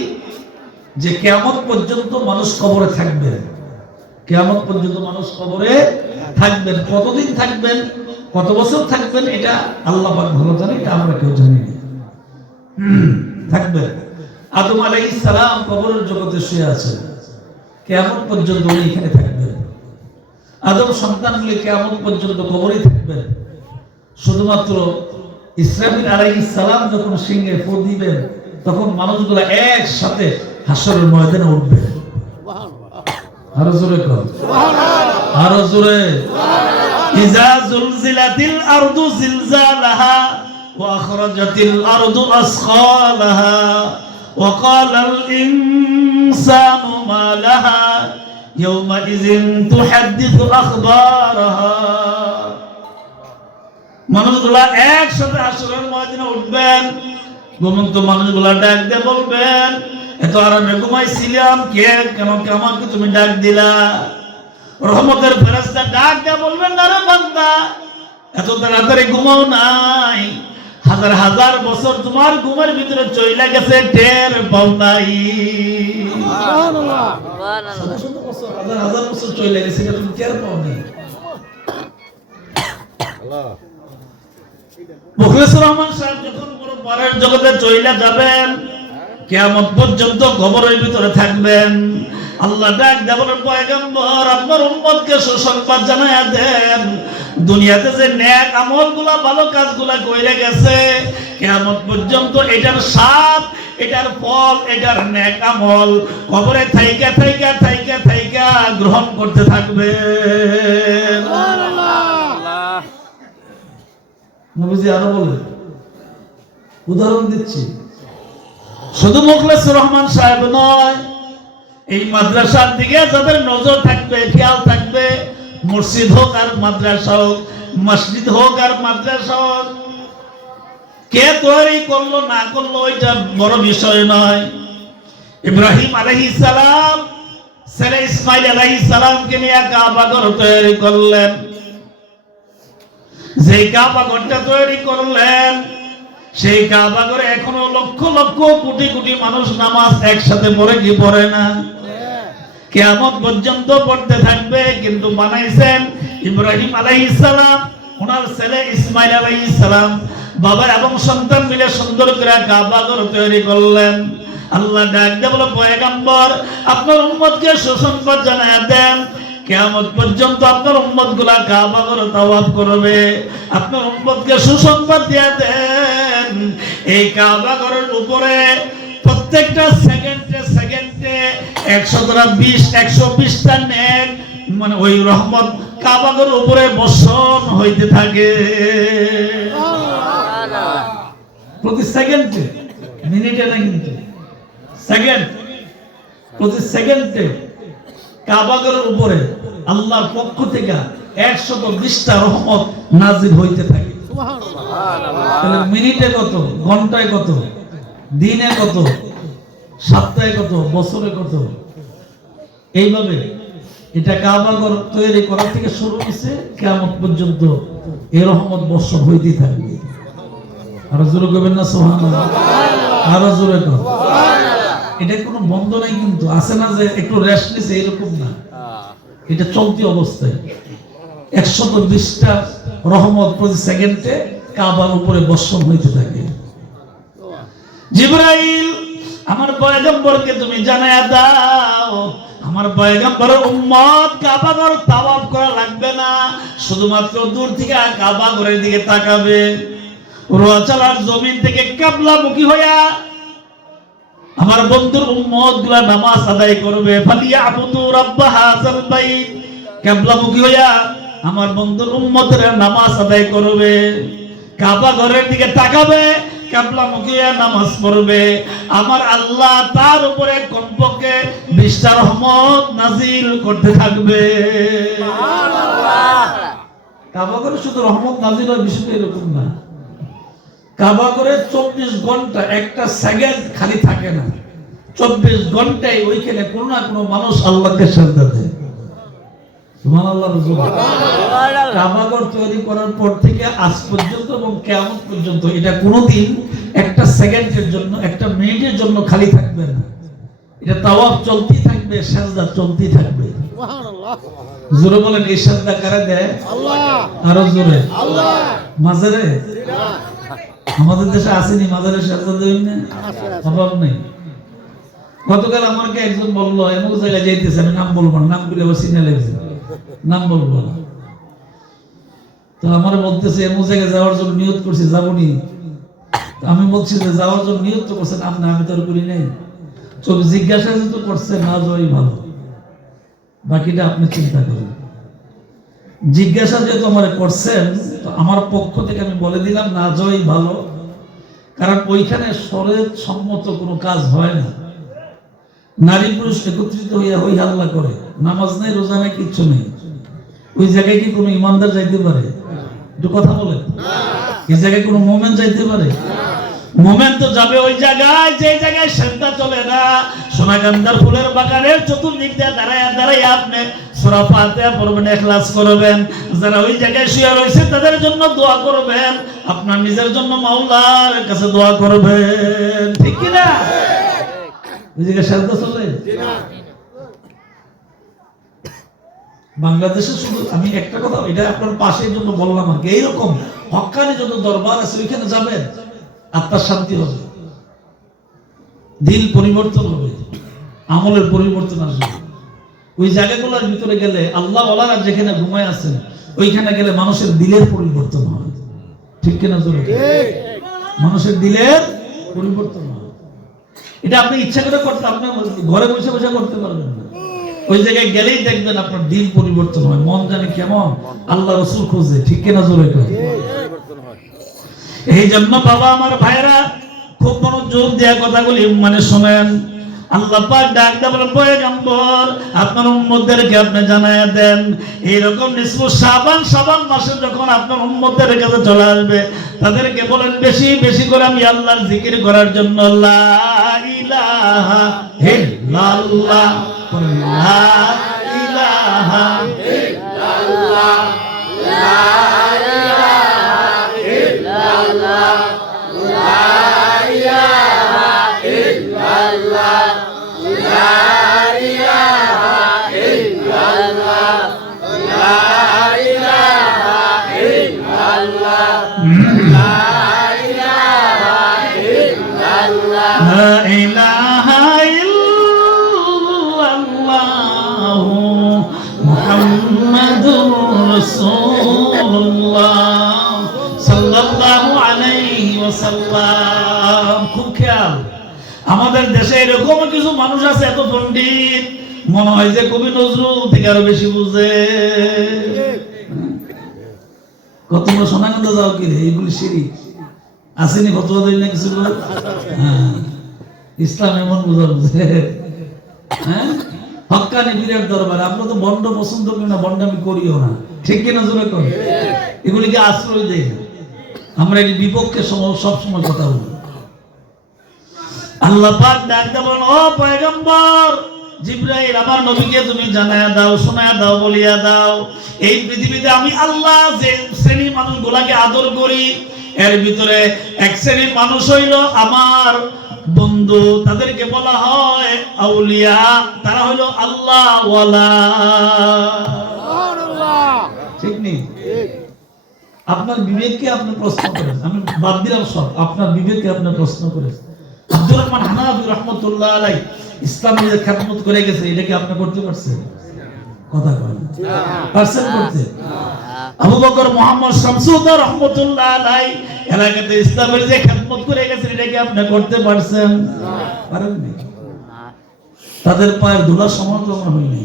যে কিয়ামত পর্যন্ত মানুষ কবরে থাকবে, কিয়ামত পর্যন্ত মানুষ কবরে থাকবেন। কতদিন থাকবেন, কত বছর থাকবেন, এটা আল্লাহ পাক ভালো জানে, এটা আমরা কেউ জানি না। থাকবেন। আদম আলাইহিস সালাম কবরের জগতে শুয়ে আছেন, কিয়ামত পর্যন্ত উনি এখানে থাকবেন। আদম সন্তানগুলি কিয়ামত পর্যন্ত কবরেই থাকবেন। শুধুমাত্র ইসরাফিল আলাইহিস সালাম যখন সিংহে ফু দিবেন, তখন মানুষগুলো একসাথে হাসরের ময়দানে উঠবে। আরো জোরে কর, আরো জোরে। ইজা জুলজিলাতিল আরদু জিলজালাহা ওয়া আখরাজাতিল আরদু আসখালাহা ওয়া ক্বালাল ইনসানু মা লাহা ইয়াওমাইযিন তুহাদ্দিসু আখবারাহা। মানুষগুলা একসাথে হাসরের ময়দানে উঠবেন। ঘুমন্ত মানুষগুলা ডাক দিয়ে বলবেন, এত আরামে ঘুমাইছিলাম, কেন আমাকে তুমি ডাক দিলা? রহমতের ফেরেশতা ডাক দিয়ে বলবেন, আরে বান্দা, এত তাড়াতাড়ি ঘুমাও নাই, হাজার হাজার বছর তোমার ঘুমের ভিতরে চইলা গেছে, টের পাও নাই। হাজার হাজার বছর চইলা গেছে, তুমি টের পাও নাই। মুখলেসুর রহমান সাহেব যখন পুরো পরের জগতে চইলা যাবেন, কিয়ামত পর্যন্ত কবরের ভিতরে থাকবেন। আল্লাহ ডাক দেবেন, পয়গম্বর আপনার উম্মতকে সুসংবাদ জানায়া দেন, দুনিয়াতে যে নেক আমলগুলা ভালো কাজগুলা কইরা গেছে, কিয়ামত পর্যন্ত এটার স্বাদ, এটার ফল, এটার নেক আমল কবরে থাইকা থাইকা থাইকা থাইকা গ্রহণ করতে থাকবে। নবীজি আরো বলে, উদাহরণ দিচ্ছি, শুধু মুখলেসুর রহমান সাহেব নয়, এই মাদ্রাসার দিকে যাদের নজর থাকবে, খেয়াল থাকবে, মসজিদ হোক আর মাদ্রাসা হোক, মসজিদ হোক আর মাদ্রাসা হোক, কে তৈরি করলো না করলো ওইটা বড় বিষয় নয়। ইব্রাহিম আলাইহিস সালাম ছেলে ইসমাইল আলাইহিস সালামকে নিয়ে কাবা ঘর তৈরি করলেন। যে কাবা ঘরটা তৈরি করলেন, সেই কাবা ঘরে এখনো লক্ষ লক্ষ কোটি কোটি মানুষ নামাজ একসাথে পড়ে কি পড়ে না? কিয়ামত পর্যন্ত পড়তে থাকবে। কিন্তু বানাইছেন ইব্রাহিম আলাইহিস সালাম, ওনার ছেলে ইসমাইল আলাইহিস সালাম, বাবা এবং সন্তান মিলে সুন্দর করে কাবা ঘর তৈরি করলেন। আল্লাহ ডাক দিয়ে বলে, পয়গম্বর আপনার উম্মতকে সুসংবাদ জানায়া দেন, কিয়ামত পর্যন্ত আপনার উম্মতগুলা কাবা ঘর তাওয়াফ করবে। আপনার উম্মতকে সুসংবাদ দিয়ে দেন, এই কাবা ঘরের উপরে প্রত্যেকটা সেকেন্ডে সেকেন্ডে 120টা নেক, মানে ওই রহমত কাবা ঘরের উপরে বর্ষণ হইতে থাকে। প্রতি সেকেন্ডে, মিনিটে না কিন্তু সেকেন্ড, প্রতি সেকেন্ডে কাবা ঘরের উপরে আল্লাহর পক্ষ থেকে 120টা রহমত নাজিল হইতে থাকে। তাহলে মিনিটে কত, ঘন্টায় কত, দিনে কত, সপ্তাহে কত, বছরে কত, এইভাবে এটা কাবা ঘর তৈরি করা থেকে শুরু হয়েছে, কিয়ামত পর্যন্ত এই রহমত বর্ষণ হইতেই থাকবে। আরো জোরে কইবেন না সুবহানাল্লাহ? আরো জোরে কর। এটা কোনো বন্ধ নাই, কিন্তু আছে না যে একটু রেস্ট নিছে, এরকম না, এটা চলতি অবস্থায় 120টা রহমত প্রতি সেকেন্ডে কাবার উপরে বর্ষণ হইতে থাকে। জিবরাইল, আমার পয়গম্বরকে তুমি জানায়া দাও, আমার পয়গম্বরের উম্মত কাবা ঘর তাওয়াফ করা লাগবে না, শুধুমাত্র দূর থেকে কাবা ঘরের দিকে তাকাবে। রোয়াচালার জমিন থেকে কিবলামুখী হইয়া আমার বন্ধুর উম্মতগুলা নামাজ আদায় করবে। ফালিয়াবুদু রাব্ব হাযাল বাইত, কিবলামুখী হইয়া আমার বন্ধুর উম্মতেরা নামাজ আদায় করবে, কাবা ঘরের দিকে তাকাবে, কিবলামুখী হয়ে নামাজ পড়বে। আমার আল্লাহ তার উপরে কমপক্ষে 20টা রহমত নাজিল করতে থাকবে। সুবহানাল্লাহ। কাবা ঘরে শুধু রহমত নাজিল হয় বিষয়টা এরকম না। কাবা ঘরে 24 ঘন্টা একটা সেকেন্ড খালি থাকে না। 24 ঘন্টায় ওইখানে কোনো না কোনো মানুষ আল্লাহকে সিজদা দেয়। সুবহানাল্লাহ। কাবাঘর তৈরি করার পর থেকে আজ পর্যন্ত এবং কিয়ামত পর্যন্ত এটা কোনোদিন একটা সেকেন্ডের জন্য, একটা মিনিটের জন্য খালি থাকবে না। এটা তাওয়াফ চলতেই থাকবে, সাজদা চলতেই থাকবে। সুবহানাল্লাহ। জোরে বলেন, এই সাজদা কারা দেয়? আল্লাহ। আরো জোরে, আল্লাহ। মাজারে আমাদের দেশে আসেনি, মাজারে সাজদা দেবেন না, অভাব নেই। গতকাল আমাকে একজন বললো এমন জায়গায় যাইতেছে, আমি নাম বলবো না, নাম বলে সিনে লেগেছে, নাম বলবো না। তো আমার বলতেছে এমন জায়গায় যাওয়ার জন্য নিয়ত করছি, যাবনি। আমি বলছি যে যাওয়ার জন্য নিয়ত তো করছেন আপনি, আমি তো করি নাই। তো জিজ্ঞাসা তো করছে, না যাওয়াই ভালো, বাকিটা আপনি চিন্তা করেন। জিজ্ঞাসা যেহেতু আমার করছেন, তো আমার পক্ষ থেকে আমি বলে দিলাম না যাওয়াই ভালো। কারণ ওইখানে শরীয়ত সম্মত কোনো কাজ হয় না। নারী পুরুষ একত্রিত হইয়া হই হাল্লা করে, নামাজ নেই, রোজা নেই, কিচ্ছু নেই। ওই জায়গায় কি কোনো ইমানদার যাইতে পারে? একটু কথা বলেন, এই জায়গায় কোনো মোমেন যাইতে পারে? মোমেন তো যাবে ওই জায়গায় যে জায়গায় শ্রদ্ধা চলে না। সোনাগান্ধার ফুলের বাগানের চতুর্দিক দিয়ে দাঁড়ায় দাঁড়ায় আপনি সূরা ফাতিহা পড়বেন, ইখলাস করবেন। যারা ওই জায়গায় শুয়ে রয়েছে তাদের জন্য দোয়া করবেন, আপনার নিজের জন্য মাওলার কাছে দোয়া করবেন, ঠিক কি না? ওই জায়গায় শ্রদ্ধা চলে না। বাংলাদেশে শুধু আমি একটা কথা, এটা আপনার পাশের জন্য বললাম আর কি, এইরকম হক্কানি যত দরবার আছে ওইখানে যাবেন, আত্মার শান্তি হবে, দিল পরিবর্তন হবে, আমলের পরিবর্তন আসবে। ওই জায়গাগুলোর ভিতরে গেলে আল্লাহ ওয়ালারা যেখানে ঘুমায় আছেন ওইখানে গেলে মানুষের দিলের পরিবর্তন হয়, ঠিক কিনা? জোরে মানুষের দিলের পরিবর্তন হয়। এটা আপনি ইচ্ছা করে করতে, আপনি ঘরে বসে বসে করতে পারবেন না। ওই জায়গায় গেলেই দেখবেন আপনার দিল পরিবর্তন হয়, মন জানে কেমন আল্লাহ রাসূল খোঁজে, ঠিক কিনা? জোরে এই জন্য বাবা আমার ভাইরা খুব মনোযোগ দিয়ে কথাগুলি মানে শুনেন। আল্লাহ পাক ডাক দেন, বলেন পয়গম্বর আপনার উম্মতদেরকে আপনি জানায়া দেন, এইরকম নিসফু শাবান মাসে যখন আপনার উম্মতদের কাছে চলে আসবে তাদেরকে বলেন বেশি বেশি করে আমি আল্লাহর জিকির করার জন্য লা ইলাহা ইল্লাল্লাহ, লা ইলাহা ইল্লাল্লাহ, লা খুব খেয়াল, আমাদের দেশে এরকম কিছু মানুষ আছে এত পণ্ডিত মনে হয় যে কবি নজরুল থেকে আরো বেশি বুঝে। কত সোনাগন্ধ যাও কি রে, এইগুলি সিঁড়ি আসেনি ফতোয়া দেয় না কিছু লোক। ইসলাম এমন বোঝা বুঝে, হ্যাঁ হক্কানি বিরাট দরবার। আমরা তো বন্ড পছন্দ করি না, বন্ডামি করিও না, ঠিক কিনা? জোরে কর, এগুলিকে আশ্রয় দেই না, আমরা এর বিপক্ষে সব সময় কথা বলি। আল্লাহ পাক ডাক দেন, ও পয়গম্বর জিবরাইল আমার নবীকে তুমি জানায়া দাও, শোনায়া দাও, বলিয়া দাও এই পৃথিবীতে আমি আল্লাহ যে শ্রেণীর মানুষগুলাকে আদর করি এর ভিতরে এক শ্রেণীর মানুষ হইল আমার বন্ধু, তাদেরকে বলা হয় আউলিয়া, তারা হইল আল্লাহ ওয়ালা। সুবহানাল্লাহ, ঠিক নেই? আপনার বিবেককে আপনি প্রশ্ন করেন, আমি বাদ দিলাম সব, আপনার বিবেককে আপনি প্রশ্ন করেন। আব্দুর রহমান হানাফি রাহমাতুল্লাহ আলাইহি ইসলামের যে খেদমত করে গেছে এটা কি আপনি করতে পারছেন? কথা বলেন, পারছেন করতে? আবু বকর মুহাম্মদ শামসুদ্দৌলা রাহমাতুল্লাহ আলাইহি এলাকাতে ইসলামের যে খেদমত করে গেছে এটা কি আপনি করতে পারছেন? পারেননি। তাদের পায়ের ধুলা সমান হয়নি।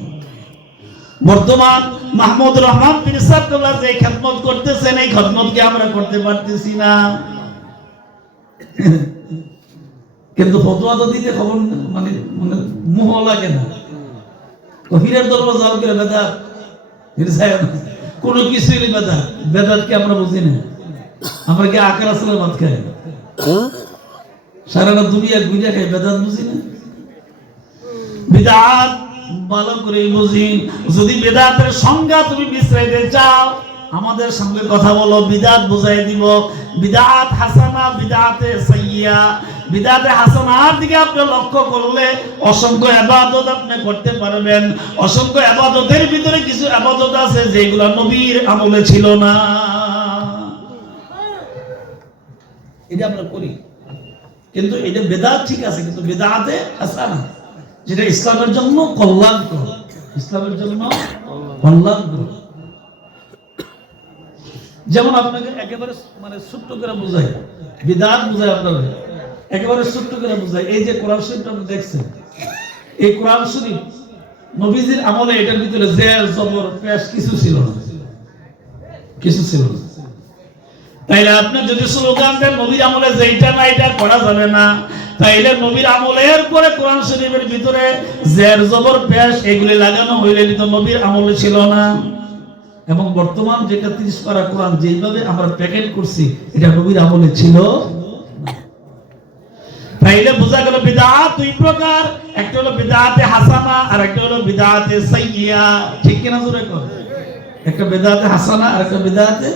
বর্তমান মাহমুদ রহমান পীর সাহেবরা যে খেদমত করতেছেন এই খেদমতকে আমরা করতে পারতেছি না, কিন্তু ফতোয়া তো দিতে খবর মানে মানে মোহ লাগে না। হীরের দরবার যাও করে বেদাত, কোনো কিছুই বেদাত, বেদাতকে আমরা বুঝি না। আমরা কি আকার আসলে ভাত খাই, সারা দুনিয়া ঘুরে খাই, বেদাত বুঝি না। বিদআত ভালো করে বুঝি। যদি বিদআতের সংজ্ঞা তুমি বিশ্রাইতে চাও আমাদের সঙ্গে কথা বলো, বিদআত বুঝাই দিব। বিদআত হাসানা, বিদআতে সাইয়্যা। বিদআতে হাসানার দিকে আপনি লক্ষ্য করলে অসংখ্য ইবাদত আপনি করতে পারবেন। অসংখ্য ইবাদতের ভিতরে কিছু ইবাদত আছে যেগুলো নবীর আমলে ছিল না, এটা আমরা করি। কিন্তু এটা বিদআত ঠিক আছে, কিন্তু বিদআতে হাসানা যেটা ইসলামের জন্য কল্যাণকর, ইসলামের জন্য কল্যাণকর। যেমন আপনাকে একেবারে মানে ছোট্ট করে বুঝাই, বিদআত বুঝাই আপনাকে একেবারে ছোট্ট করে বুঝাই। এই যে কোরআন শরীফটা আপনি দেখছেন, এই কোরআন শরীফ নবীজির আমলে এটার ভিতরে জের জবর পেশ কিছু ছিল না, কিছু ছিল না। তাইলে আপনি যদি স্লোগান দেন নবীর আমলে যেটা না এটা করা যাবে না, তাইলে নবীর আমলের পরে কোরআন শরীফের ভিতরে জের জবর পেশ এগুলি লাগানো হইলে তো নবীর আমলে ছিল না। এবং বর্তমান যেটা 30 পারা কোরআন যেভাবে আমরা প্যাকেট করছি এটা নবীর আমলে ছিল না। তাইলে বোঝা গেল বিদআত দুই প্রকার, একটা হলো বিদআতে হাসানা আর একটা হলো বিদআতে সাইয়্যা। ঠিক কিনা জোরে কর? একটা বিদআতে হাসানা আর একটা বিদআতে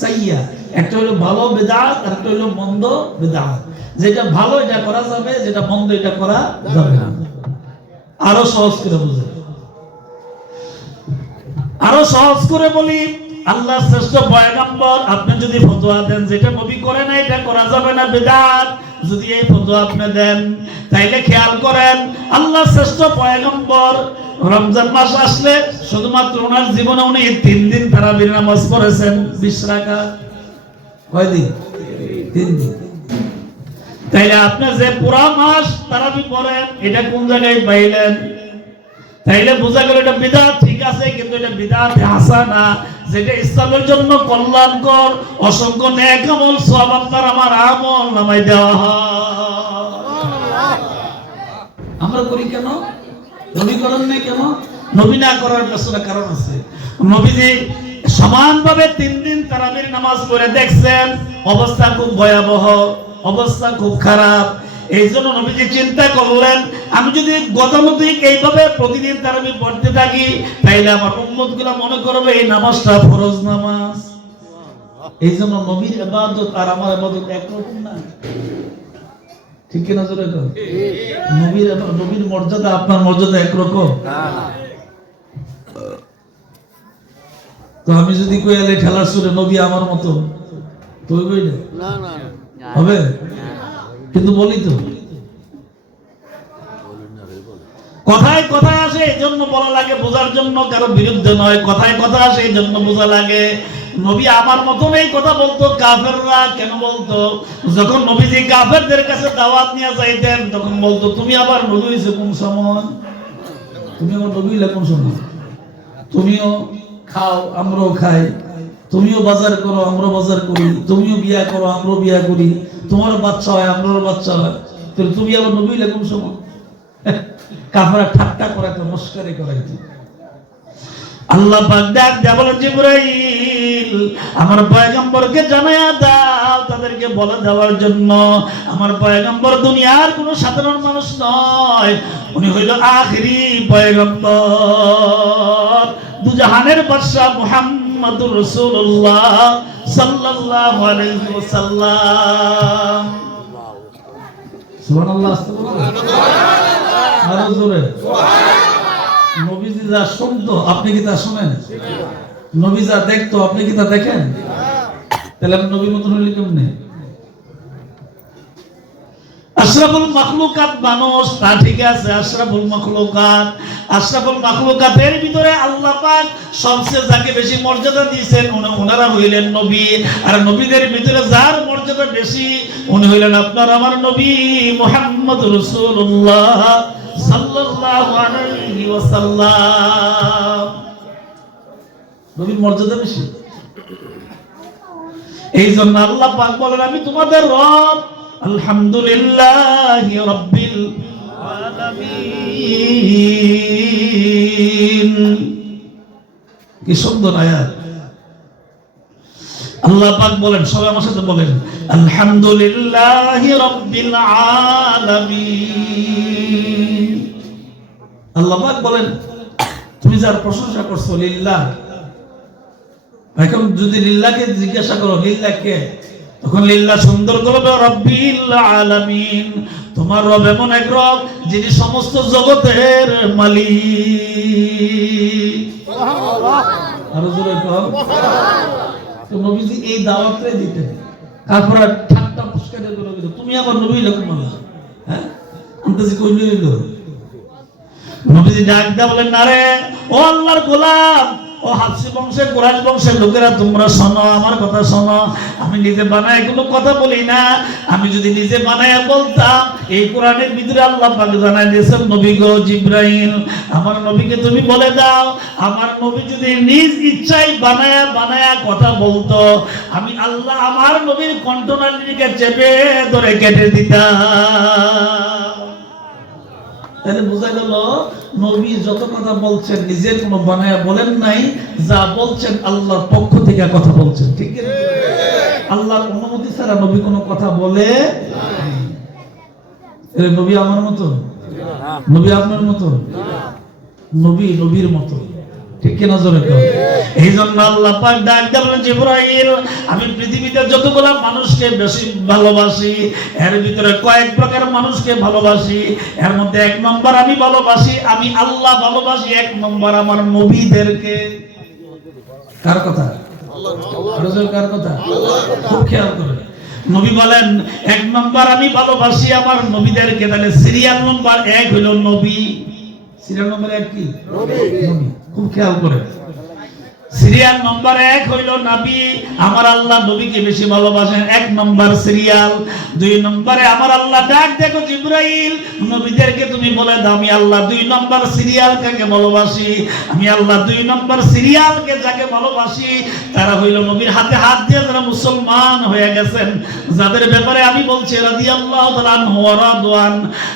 সাইয়্যা। একটা হলো ভালো বিদআত আর একটা হলো মন্দ বিদআত। যেটা ভালো এটা করা যাবে, যেটা মন্দ এটা করা যাবে না। আরো সহজ করে বুঝাই, আরো সহজ করে বলি, আল্লাহর শ্রেষ্ঠ পয়গম্বর আপনি যদি ফতোয়া দেন যেটা নবী করে না এটা করা যাবে না বিদআত, যদি এই ফতোয়া আপনি দেন তাইলে খেয়াল করেন আল্লাহর শ্রেষ্ঠ পয়গম্বর রমজান মাস আসলে শুধুমাত্র ওনার জীবনে উনি 3 দিন তারাবির নামাজ পড়েছেন 20 রাকাত। কয় দিন? 3 দিন। তাইলে আপনি যে পুরা মাস তারাবি পড়েন এটা কোন জায়গায় পাইলেন? তাইলে বোঝা গেল এটা বিদআত ঠিক আছে, কিন্তু এটা বিদআতে হাসানা, যেটা ইসলামের জন্য কল্যাণকর। অসংখ্য নেক আমল সওয়াব আপনার আমার আমল নামায় দেওয়া হয়। আমরা করি কেন? নবী করেন না কেন? নবী না করার পেছনে কারণ আছে। নবীজি সমানভাবে 3 দিন তারাবির নামাজ পড়ে দেখছেন, অবস্থা খুব ভয়াবহ, অবস্থা খুব খারাপ। এই জন্য নবীজি চিন্তা করলেন আমি যদি গতানুগতিক এইভাবে প্রতিদিন তারাবি পড়তে থাকি তাইলে আমার উম্মতগুলো মনে করবে এই নামাজটা ফরজ নামাজ। এই জন্য নবীর ইবাদত আর আমার ইবাদত একরকম না। ঠিক কি না জোরে কর? নবীর মর্যাদা আপনার মর্যাদা একরকম না। তো আমি যদি কই আলে ঠেলার সুরে নবী আমার মতো তো হইবই না, না হবে। কিন্তু বলি তো কথায় কথায় আসে এই জন্য বলা লাগে বোঝার জন্য, কারো বিরুদ্ধে নয়। কথায় কথা আসে এই জন্য বোঝা লাগে। নবী আমার মতন এই কথা বলতো, কাফেররা কেন বলতো? যখন নবীজি কাফেরদের কাছে দাওয়াত নিয়ে যাইতেন তখন বলতো তুমি আবার নবী হইছো কোন সময়? তুমি আবার নবী হইলে কোন সময়? তুমিও খাও আমরাও খাই, তুমিও বাজার করো আমরাও বাজার করি, তুমিও বিয়া করো আমরাও বিয়া করি, তোমার বাচ্চা হয় আমরাও বাচ্চা হয়, তাহলে তুমি আবার নবী হইলে কোন সময়? কাফেররা ঠাট্টা করাইতো, মস্করি করাইতো। আল্লাহ পাক ডাক দেয়া বলেন জিবরাইল আমার পয়গম্বরকে জানায়া দাও, তাদেরকে বলে দেওয়ার জন্য আমার পয়গম্বর দুনিয়ার কোনো সাধারণ মানুষ নয়, উনি হইল আখিরি পয়গম্বর, দুজাহানের বাদশা মুহাম্মদুর রাসূলুল্লাহ সাল্লাল্লাহু আলাইহি ওয়াসাল্লাম। সুবহানাল্লাহ, সুবহানাল্লাহ, আরো জোরে নবীজি যা শুনতো আপনি কি তা শুনেন? নবী যা দেখতো আপনি কি তা দেখেন? তাহলে আপনি নবীর মতন হইলে কেমনে? আশরাফুল মাখলুকাত মানুষ তা ঠিক আছে, আশরাফুল মাখলুকাত, আশরাফুল মাখলুকাতের ভিতরে আল্লাহ পাক সবচেয়ে যাকে বেশি মর্যাদা দিয়েছেন ওনারা হইলেন নবী। আর নবীদের ভিতরে যার মর্যাদা বেশি উনি হইলেন আপনার আমার নবী মুহাম্মদুর রাসূলুল্লাহ সাল্লাল্লাহু আলাইহি ওয়াসাল্লাম। নবীর মর্যাদা বেশি। এই জন্য আল্লাহ পাক বলেন আমি তোমাদের রব, আলহামদুলিল্লাহি রাব্বিল আলামিন। কি সুন্দর আয়াত। আল্লাহ পাক বলেন, সবাই আমার সাথে বলেন আলহামদুলিল্লাহি রাব্বিল আলামিন। আল্লাহ পাক বলেন তুমি যার প্রশংসা করছো লিল্লাহ, এখন যদি লিল্লাহকে জিজ্ঞাসা করো লিল্লাহ কে, তখন লিল্লাহ সুন্দর করবে রব্বিল আলামিন, তোমার রব এমন এক রব যিনি সমস্ত জগতের মালিক। আরো জোরে কর। তো নবীজি এই দাওয়াতটাই দিতেন, তারপরে ঠাট্টা পুস্কারে বলে দিল তুমি আবার নবী লোক মানুষ, হ্যাঁ আন্তাজি কই নিল। নবীজি ডাক দেয়া বলেন না রে ও আল্লাহর গোলাম, ও হাফসি বংশের কুরাইশ বংশের লোকেরা তোমরা শোনো, আমার কথা শোনো। আমি নিজে বানায় কোনো কথা বলি না, আমি যদি নিজে বানায় বলতাম এই কোরআনের ভিতরে আল্লাহ পাক জানাই দিয়েছেন নবী গো জিবরাইল আমার নবীকে তুমি বলে দাও, আমার নবী যদি নিজ ইচ্ছায় বানায়া বানায়া কথা বলতো আমি আল্লাহ আমার নবীর কণ্ঠনালীকে চেপে ধরে কেটে দিতাম। তাহলে বোঝা গেল নবী যত কথা বলছেন নিজের কোনো বানায়া বলেন নাই, যা বলছেন আল্লাহর পক্ষ থেকে কথা বলছেন। ঠিক আছে, আল্লাহর অনুমতি ছাড়া নবী কোনো কথা বলে নবী আমার মতো, নবী আপনার মতো, নবী নবীর মতো। ঠিক কি না জোরে কর। এই জন্য আল্লাহ পাক ডাক দিলেন জিবরাইল আমি পৃথিবীতে যতগুলো মানুষকে বেশি ভালোবাসি এর ভিতরে কয়েক প্রকার মানুষকে ভালোবাসি, এর মধ্যে এক নম্বর আমি ভালোবাসি, আমি আল্লাহ ভালোবাসি এক নম্বর আমার নবীদেরকে। কার কথা? আল্লাহর। কার কথা? খুব খেয়াল করে। নবী বলেন এক নম্বর আমি ভালোবাসি আমার নবীদেরকে। তাহলে সিরিয়াল নম্বর 1 হলো নবী। সিরিয়াল নম্বর 1 কি? নবী। খুব খেয়াল করে। সিরিয়াল নম্বর 1 হইল নবী, আমার আল্লাহ নবীকে বেশি ভালোবাসেন, 1 নম্বর সিরিয়াল। 2 নম্বরে আমার আল্লাহ ডাক দেখো জিবরাইল নবীদেরকে তুমি বলে দাও আমি আল্লাহ 2 নম্বর সিরিয়াল কাকে ভালোবাসি, আমি আল্লাহ 2 নম্বর সিরিয়ালকে যাকে ভালোবাসি তারা হইল নবীর হাতে হাত দিয়ে যারা মুসলমান হয়ে গেছেন, যাদের ব্যাপারে আমি বলছি রাদিয়াল্লাহু তাআলা আনহু ওয়া রাদওয়ান।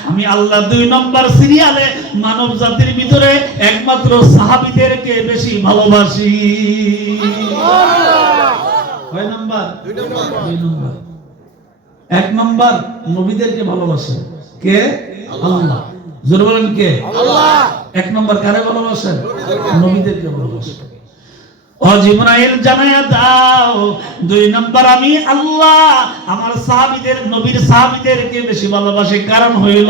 আমি আল্লাহ 2 নম্বর সিরিয়ালে মানব জাতির ভিতরে একমাত্র সাহাবীদেরকে বেশি ভালোবাসি। কয় নাম্বার? 2 নাম্বার। 1 নাম্বার নবীদেরকে ভালোবাসে কে? আল্লাহ। জোরে বলেন কে? আল্লাহ। 1 নাম্বার কারে ভালোবাসেন? নবীদেরকে ভালোবাসেন। ও জিবরাইল জানায়া দাও 2 নাম্বার আমি আল্লাহ আমার সাহাবীদের নবীর সাহাবীদেরকে বেশি ভালোবাসি। কারণ হইল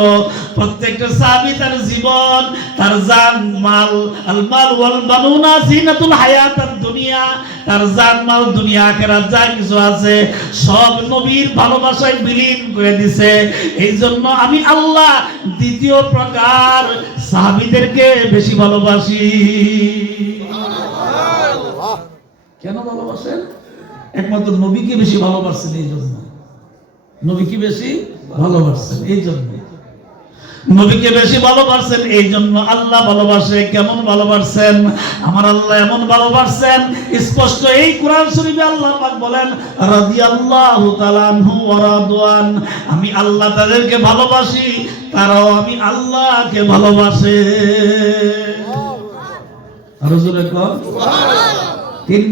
প্রত্যেকটা সাহাবী তার জীবন তার জান মাল আল মাল ওয়াল বানুনা জিনাতুল হায়াতাদ দুনিয়া, তার জান মাল দুনিয়া আখিরাত যা কিছু আছে সব নবীর ভালোবাসায় বিলীন করে দিয়েছে। এইজন্য আমি আল্লাহ দ্বিতীয় প্রকার সাহাবীদেরকে বেশি ভালোবাসি। কেন ভালোবাসেন? একমাত্র নবীকে বেশি ভালোবাসেন এই জন্য, নবীকে বেশি ভালোবাসেন এই জন্য, নবীকে বেশি ভালোবাসেন এই জন্য আল্লাহ ভালোবাসে। কেমন ভালোবাসেন? আমার আল্লাহ এমন ভালোবাসেন স্পষ্ট এই কোরআন শরীফে আল্লাহ পাক বলেন রাদিয়াল্লাহু তাআলা আনহু ওয়া রাদওয়ান। আমি আল্লাহ তাদেরকে ভালোবাসি, তারাও আমি আল্লাহকে ভালোবাসে। আর জোরে কর সুবহানাল্লাহ। 3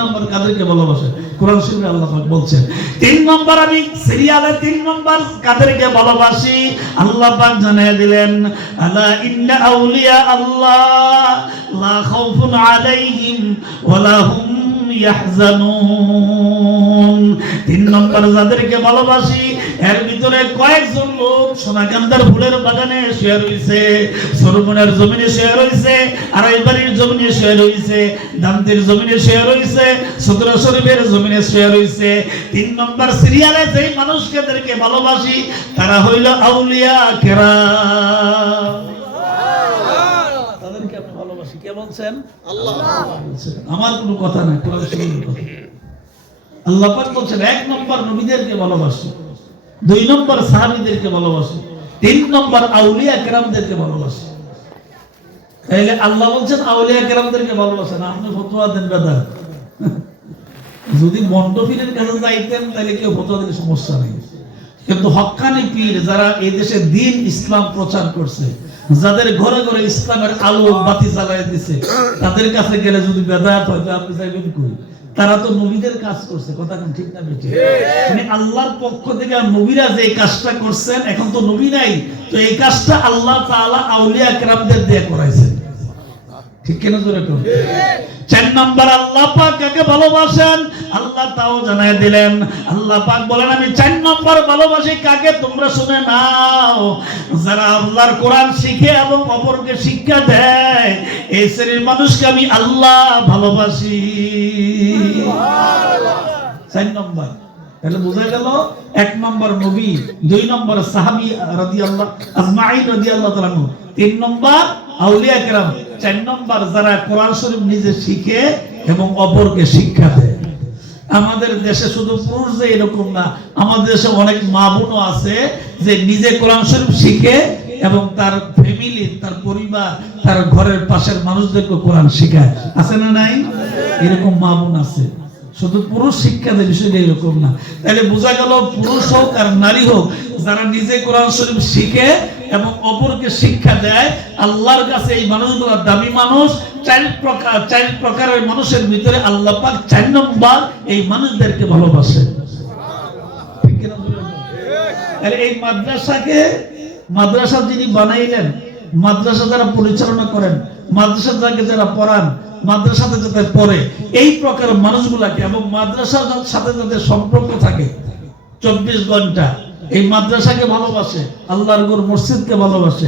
নম্বর কাদেরকে ভালোবাসে? কোরআন শরীফে আল্লাহ পাক বলছেন 3 নম্বর আমি সিরিয়ালে 3 নম্বর কাদেরকে ভালোবাসি আল্লাহ পাক জানিয়ে দিলেন আলা ইন্না আউলিয়া আল্লাহ লা খাউফুন আলাইহিম ওয়া লা হুম ইয়াহজানুন। 3 নম্বর যাদেরকে ভালোবাসি এর ভিতরে কয়েকজন লোক সোনাকান্দার ফুলের বাগানে শুয়ে রয়েছে, সরমনের জমিনে শুয়ে রয়েছে, আড়াইবাড়ির জমিনে শুয়ে রয়েছে, দামতির জমিনে শুয়ে রয়েছে, সদরা শরীফের জমিনে শুয়ে রয়েছে। 3 নম্বর সিরিয়ালে যেই মানুষদেরকে ভালোবাসি তারা হইল আউলিয়া কেরাম। তাদেরকে আমি ভালোবাসি। কে বলছেন? আল্লাহ বলছেন। আমার কোনো কথা না, কোরআন শরীফের কথা। আল্লাহ পাক বলছেন 1 নম্বর নবীদেরকে ভালোবাসি, 2 নম্বর সাহাবীদেরকে ভালোবাসি, 3 নম্বর আউলিয়া কেরামদেরকে ভালোবাসি। তাহলে আল্লাহ বলছেন আউলিয়া কেরামদেরকে ভালোবাসেন, আপনি ফতোয়া দেন বেদাত। যদি মন্ডপীরের কাছে যাইতেন তাহলে কেউ ফতোয়া দিলে সমস্যা নেই, কিন্তু হক্কানি পীর যারা এই দেশে দ্বীন ইসলাম প্রচার করছে, যাদের ঘরে ঘরে ইসলামের আলো বাতি জ্বালায় দিছে, তাদের কাছে গেলে যদি বেদাত হয় আপনি যাইবেন কই? তারা তো নবীদের কাজ করছে, কথা কোন ঠিক না বেঠিক? মানে আল্লাহর পক্ষ থেকে নবীরা যে কাজটা করছেন, এখন তো নবী নাই, তো এই কাজটা আল্লাহ তাআলা আউলিয়া কেরামদের দিয়ে করাইছেন, ঠিক কিনা জোরে কোন? 4 নাম্বার আল্লাহ পাক কাকে ভালোবাসেন আল্লাহ তাও জানায় দিলেন। আল্লাহ পাক বলেন আমি 4 নাম্বার ভালোবাসি কাকে, তোমরা শুনে নাও, যারা আল্লাহর কোরআন শিখে এবং অপরকে শিক্ষা দেয়, এই শ্রেণীর মানুষকে আমি আল্লাহ ভালোবাসি। সুবহানাল্লাহ। 4 নাম্বার তাহলে বোঝা গেল 1 নম্বর নবী, 2 নম্বর সাহাবী রাদিয়াল্লাহু আজমাইন রাদিয়াল্লাহু তাআলা, 3 নম্বর আউলিয়া কেরাম, 4 নম্বর যারা কোরআন শরীফ নিজে শিখে এবং অপরকে শিক্ষা দেয়। আমাদের দেশে শুধু পুরুষ যে এরকম না, আমাদের দেশে অনেক মা বোনও আছে যে নিজে কোরআন শরীফ শিখে এবং তার ফ্যামিলি, তার পরিবার, তার ঘরের পাশের মানুষদেরকে কোরআন শেখায়, আছে না নাই? এরকম মা বোন আছে। শুধু পুরুষ শিক্ষা দেয় বিষয়টা এরকম না। তাহলে বোঝা গেল পুরুষ হোক আর নারী হোক, যারা নিজে কোরআন শরীফ শিখে এবং অপরকে শিক্ষা দেয়, আল্লাহর কাছে এই মানুষগুলো দামি মানুষ। 4 প্রকারের মানুষের ভিতরে আল্লাহ পাক 4 নম্বর এই মানুষদেরকে ভালোবাসে, ঠিক কিনা? তাহলে এই মাদ্রাসা যিনি বানাইলেন, মাদ্রাসা যারা পরিচালনা করেন, মাদ্রাসা যারা পড়ান, মাদ্রাসাতে যাতে পড়ে, এই প্রকার মানুষগুলাকে এবং মাদ্রাসার সাথে যাদের সম্পর্ক থাকে 24 ঘন্টা, এই মাদ্রাসাকে ভালোবাসে, আল্লাহর ঘর মসজিদকে ভালোবাসে,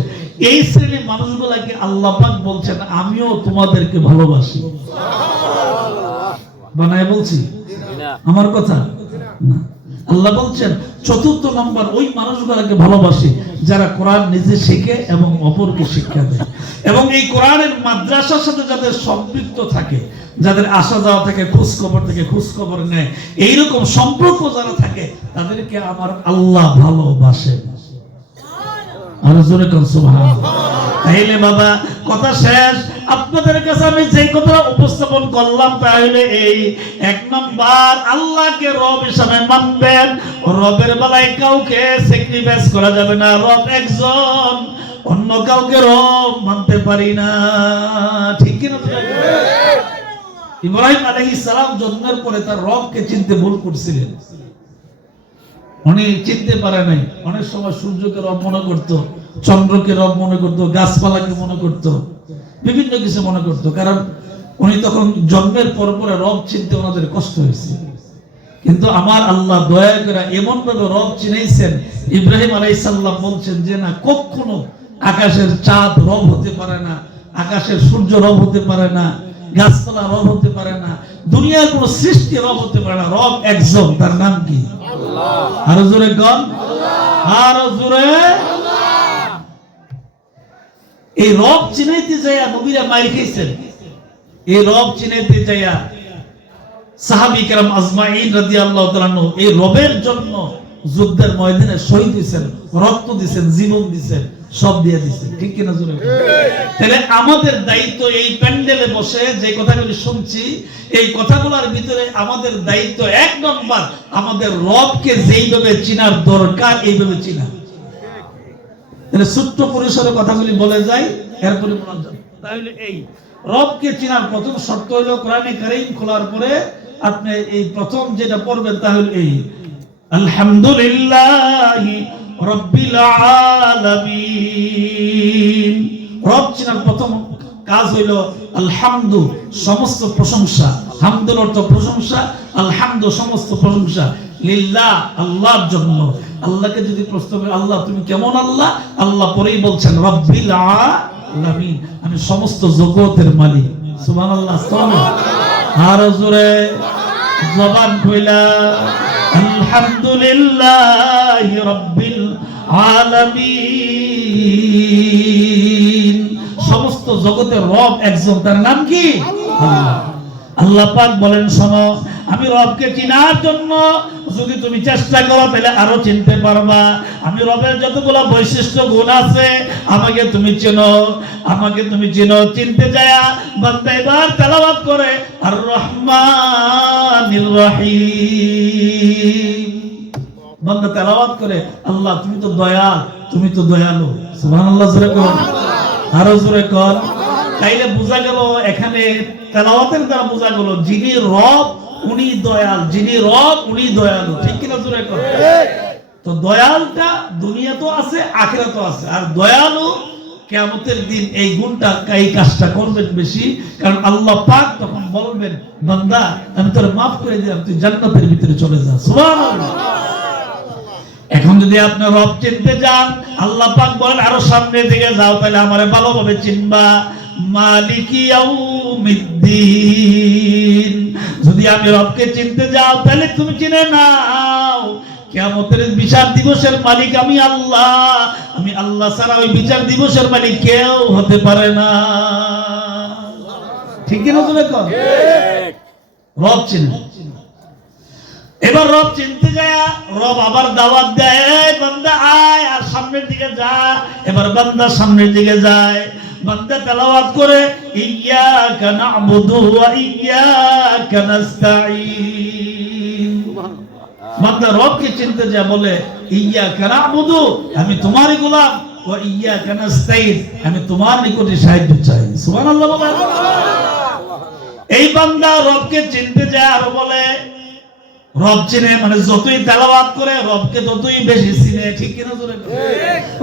এই শ্রেণীর মানুষগুলাকে আল্লাহ পাক বলছেন আমিও তোমাদেরকে ভালোবাসি। বানায় বলছি আমার কথা না, আল্লাহ বলছেন 4 নম্বর ওই মানুষগুলোকে ভালোবাসি যারা কোরআন নিজে শিখে এবং অপরকে শিক্ষা দেয়, এবং এই কোরআনের মাদ্রাসার সাথে যাদের সম্পৃক্ত থাকে, যাদের আসা যাওয়া থাকে, খোঁজ খবর নেয়, এইরকম সম্পর্ক যারা থাকে, তাদেরকে আমার আল্লাহ ভালোবাসে। আর জোরে কোন সুবহানাল্লাহ। তাইলে বাবা কথা শেষ। আপনাদের কাছে আমি যে কথা উপস্থাপন করলাম তাহলে এই 1 নাম্বার আল্লাহকে রব হিসেবে মানবেন। রবের বেলায় কাউকে স্যাক্রিফাইস করা যাবে না, রব একজন, অন্য কাউকে রব মানতে পারি না, ঠিক কি না? ইব্রাহিম আলাইহিস সালাম জন্মের পরে তার রবকে চিনতে ভুল করছিলেন, উনি চিনতে পারে নাই। অনেক সময় সূর্যকে রব মনে করত, চন্দ্রকে রব মনে করত, গাছপালাকে মনে করত, বিভিন্ন কিছু মনে করত, কারণ উনি তখন জন্মের পরে রব চিনতে ওনাদের কষ্ট হয়েছে। কিন্তু আমার আল্লাহ দয়া করে এমন ভাবে রব চিনাইছেন, ইব্রাহিম আলাইহিস সালাম বলছেন যে না, কখনো আকাশের চাঁদ রব হতে পারে না, আকাশের সূর্য রব হতে পারে না, গাছপালা রব হতে পারে না, দুনিয়ার কোন সৃষ্টি রব হতে পারে না, রব একজন, তার নাম কি? আল্লাহ। আরো জোরে গান, আরো জোরে। এই রব চিনাইতে যাইয়া নবীরা মাইর খেয়েছেন, এই রব চিনাইতে যাইয়া সাহাবী কেরাম আজমাইন রাদিয়াল্লাহু তাআলা এই রবের জন্য যুদ্ধের ময়দানে শহীদ হয়েছেন, রক্ত দিয়েছেন, জীবন দিয়েছেন, সব দিয়ে দিয়েছেন, ঠিক কিনা জোরে? তাহলে আমাদের দায়িত্ব এই প্যান্ডেলে বসে যে কথাগুলি শুনছি, এই কথাগুলোর ভিতরে আমাদের দায়িত্ব 1 নম্বর আমাদের রবকে যেইভাবে চিনার দরকার এইভাবে চিনা। তাহলে ছোট্ট পরিসরে কথাগুলি বলে যাই, এরপরে মনোযোগ। তাহলে এই রবকে চিনার প্রথম শর্ত হলো কোরআনে কারীম খোলার পরে আপনি এই প্রথম যেটা পড়বেন তাহলে এই আলহামদুলিল্লাহি রাব্বিল আলামিন। রব চিনার প্রথম কাজ হইল আলহামদু, সমস্ত প্রশংসা, হামদুর অর্থ প্রশংসা, আলহামদু সমস্ত প্রশংসা, লিল্লাহ আল্লাহর জন্য। আল্লাহকে যদি প্রশ্ন করি আল্লাহ তুমি কেমন আল্লাহ, আল্লাহ পরেই বলছেন রাব্বিল আলামিন, আমি সমস্ত জগতের মালিক। সুবহানাল্লাহ। আর জোরে জবান খুইলা আলহামদুলিল্লাহি রাব্বিল আলামিন। সমস্ত জগতের রব একজন, তার নাম কি? আল্লাহ। আল্লাহ পাক বলেন শোনো, আমি রবকে চিনার জন্য যদি তুমি চেষ্টা করো তাহলে আরো চিনতে পারবা। আমি রবের যতগুলো বৈশিষ্ট্য গুণ আছে আমাকে তুমি চিনো, আমাকে তুমি চিনো। চিনতে যায়া বান্দা এবার তেলাওয়াত করে আর রহমানির রহিম। বান্দা তেলাওয়াত করে আল্লাহ তুমি তো দয়াল, তুমি তো দয়ালু। সুবহানাল্লাহ জোরে কর, আরো জোরে কর। তাইলে বোঝা গেল এখানে তেলাওয়াতের দ্বারা বোঝা গেল যিনি রব উনি দয়াল, যিনি রব উনি দয়ালু, ঠিক কিনা জোরে কর। তো দয়ালটা দুনিয়া তো আছে, আখিরাতও আছে। আর দয়ালু কিয়ামতের দিন এই গুণটা, এই কাজটা করবেন বেশি, কারণ আল্লাহ পাক তখন বলবেন, বান্দা আমি তোর মাফ করে দিলাম, তুই জান্নাতের ভিতরে চলে যা। সুবহানাল্লাহ। এখন যদি আপনি রব চিনতে যান, আল্লাহ পাক বলেন আরো সামনের দিকে যাও, তাহলে আমারে ভালোভাবে চিনবা। মালিকি ইয়াউমিদ্দিন, যদি আমি রবকে চিনতে যাও তাহলে তুমি চিনে নাও কিয়ামতের বিচার দিবসের মালিক আমি আল্লাহ। আমি আল্লাহ ছাড়া ওই বিচার দিবসের মালিক কেউ হতে পারে না। ঠিক কিনা তুমি কর? রব চিনে। এবার রব চিনতে যায়, রব আবার দাওয়াত দেয়, বান্দা আয় আর সামনের দিকে যা। এবার বান্দা সামনের দিকে যায়, বান্দা তেলাওয়াত করে ইয়্যাকা না'বুদু ওয়া ইয়্যাকা নাস্তাঈন। বান্দা রবকে চিনতে যায়, বলে ইয়্যাকা না'বুদু, আমি তোমারই গোলাম, ওয়া ইয়্যাকা নাস্তাঈন, আমি তোমার নিকটে সাহায্য চাই। সুবহানাল্লাহ বলেন। এই বান্দা রবকে চিনতে যায় আর বলে, রব চিনে মানে যতই তেলাওয়াত করে রবকে ততই বেশি চিনে। ঠিক কিনা জোরে?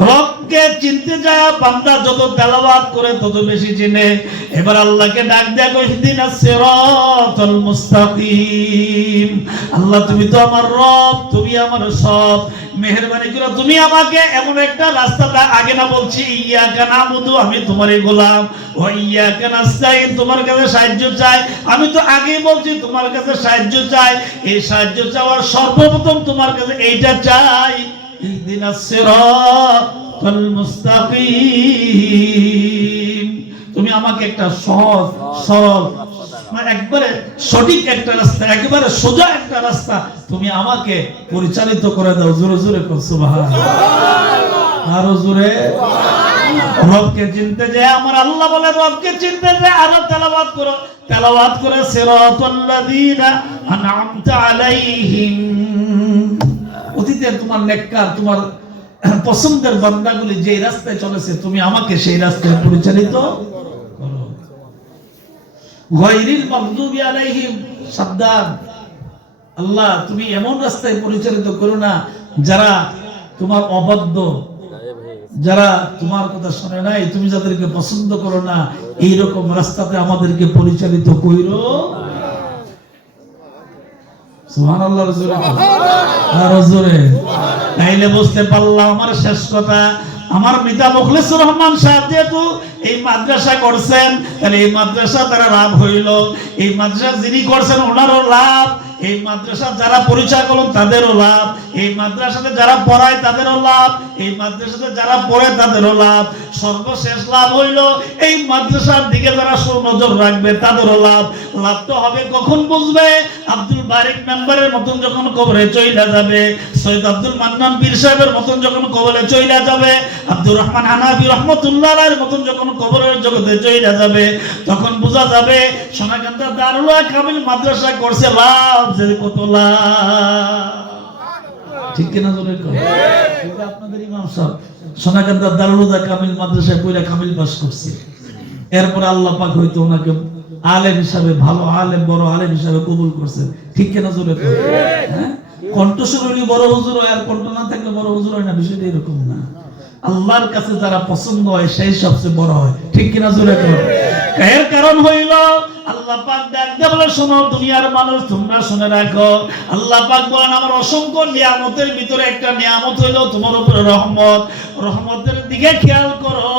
রবকে চিনতে যায় বান্দা যত তেলাওয়াত করে তত বেশি চিনে। এবার আল্লাহকে ডাক দেয়া কই, ইহদিনাস সিরাতাল মুস্তাকিম। আল্লাহ তুমি তো আমার রব, তুমি আমার সব, মেহেরবানি করে তুমি আমাকে এমন একটা রাস্তাটা আগে না বলছি ইয়্যাকা না'বুদু, আমি তোমারই গোলাম, ওয়া ইয়্যাকা নাস্তাঈন, তোমার কাছে সাহায্য চাই। আমি তো আগেই বলছি তোমার কাছে সাহায্য চাই। এই সাহায্য চাওয়ার সর্বপ্রথম তোমার কাছে এইটা চাই, ইহদিনাস সিরাতাল মুস্তাকিম, তুমি আমাকে একটা সহজ সরল মানে একবারে সঠিক একটা রাস্তা, একেবারে সোজা একটা রাস্তা তুমি আমাকে পরিচালিত করে দাও। জোরে জোরে কর সুবহানাল্লাহ, আরো জোরে। রবকে চিনতে যায় আমার আল্লাহ বলে, রবকে চিনতে যায় আরো তেলাওয়াত করো, তেলাওয়াত করে সিরাতাল্লাযীনা আন'আমতা আলাইহিম, অতীতের তোমার নেককার তোমার পছন্দের বান্দাগুলি যে রাস্তায় চলেছে তুমি আমাকে সেই রাস্তায় পরিচালিত করো। গায়রিল মাগদুবি আলাইহিম, সাবধান, আল্লাহ তুমি এমন রাস্তায় পরিচালিত করো না যারা তোমার অবাধ্য, যারা তোমার কথা শুনে নাই, তুমি যাদেরকে পছন্দ করো না, এইরকম রাস্তাতে আমাদেরকে পরিচালিত কইরো। সুবহানাল্লাহ, জোরে। তাইলে বুঝতে পারলাম আমার শেষ কথা, আমার পিতা মুখলিসুর রহমান সাহেব যেহেতু এই মাদ্রাসা করছেন, তাহলে এই মাদ্রাসা তারা লাভ হইল। এই মাদ্রাসা যিনি করছেন ওনারও লাভ, এই মাদ্রাসা যারা পরিচালক তাদেরও লাভ, এই মাদ্রাসাতে যারা পড়ায় তাদেরও লাভ, এই মাদ্রাসাতে যারা পড়ে তাদেরও লাভ। সর্বশেষ লাভ হইল এই মাদ্রাসার দিকে যারা নজর রাখবে তাদেরও লাভ। লাভটা হবে কখন বুঝবে? আব্দুল বারিক মেম্বারের মতন যখন কবরে চইলা যাবে, সৈয়দ আব্দুল মান্নান পীর সাহেবের মতন যখন কবরে চইলা যাবে, আব্দুর রহমান হানাফি রাহমাতুল্লাহ আলাইহির মতন যখন কবরের জগতে চইলা যাবে, তখন বোঝা যাবে সোনাকান্দা দারুল কামিল মাদ্রাসা করছে লাভ যে কত লাভ। ঠিক কিনা জোরে কর? আপনাদের ইমাম সাহেব সোনাকান্দা দারুল কামিল মাদ্রাসায় পড়ে কামিল পাস করছে, এরপর আল্লাহ পাক হয়তো ওনাকে আলেম হিসাবে, ভালো আলেম, বড় আলেম হিসাবে কবুল করছে। ঠিক কিনা জোরে কর? হ্যাঁ, কণ্ঠস্বর হইলে বড় হুজুর হয়, আর কণ্ঠ না থাকলে বড় হুজুর হয় না, বিষয়টা এরকম না। আল্লাহর কাছে যারা পছন্দ হয় সেই সবচেয়ে বড় হয়। ঠিক কিনা জোরে কর? এর কারণ হইল আল্লাহ পাক ডাক দিয়ে বলে, শোনো দুনিয়ার মানুষ তোমরা শুনে রাখো, আল্লাহ পাক বলেন আমার অসংখ্য নিয়ামতের ভিতরে একটা নিয়ামত হইল তোমার উপরে রহমত। রহমতের দিকে খেয়াল করো।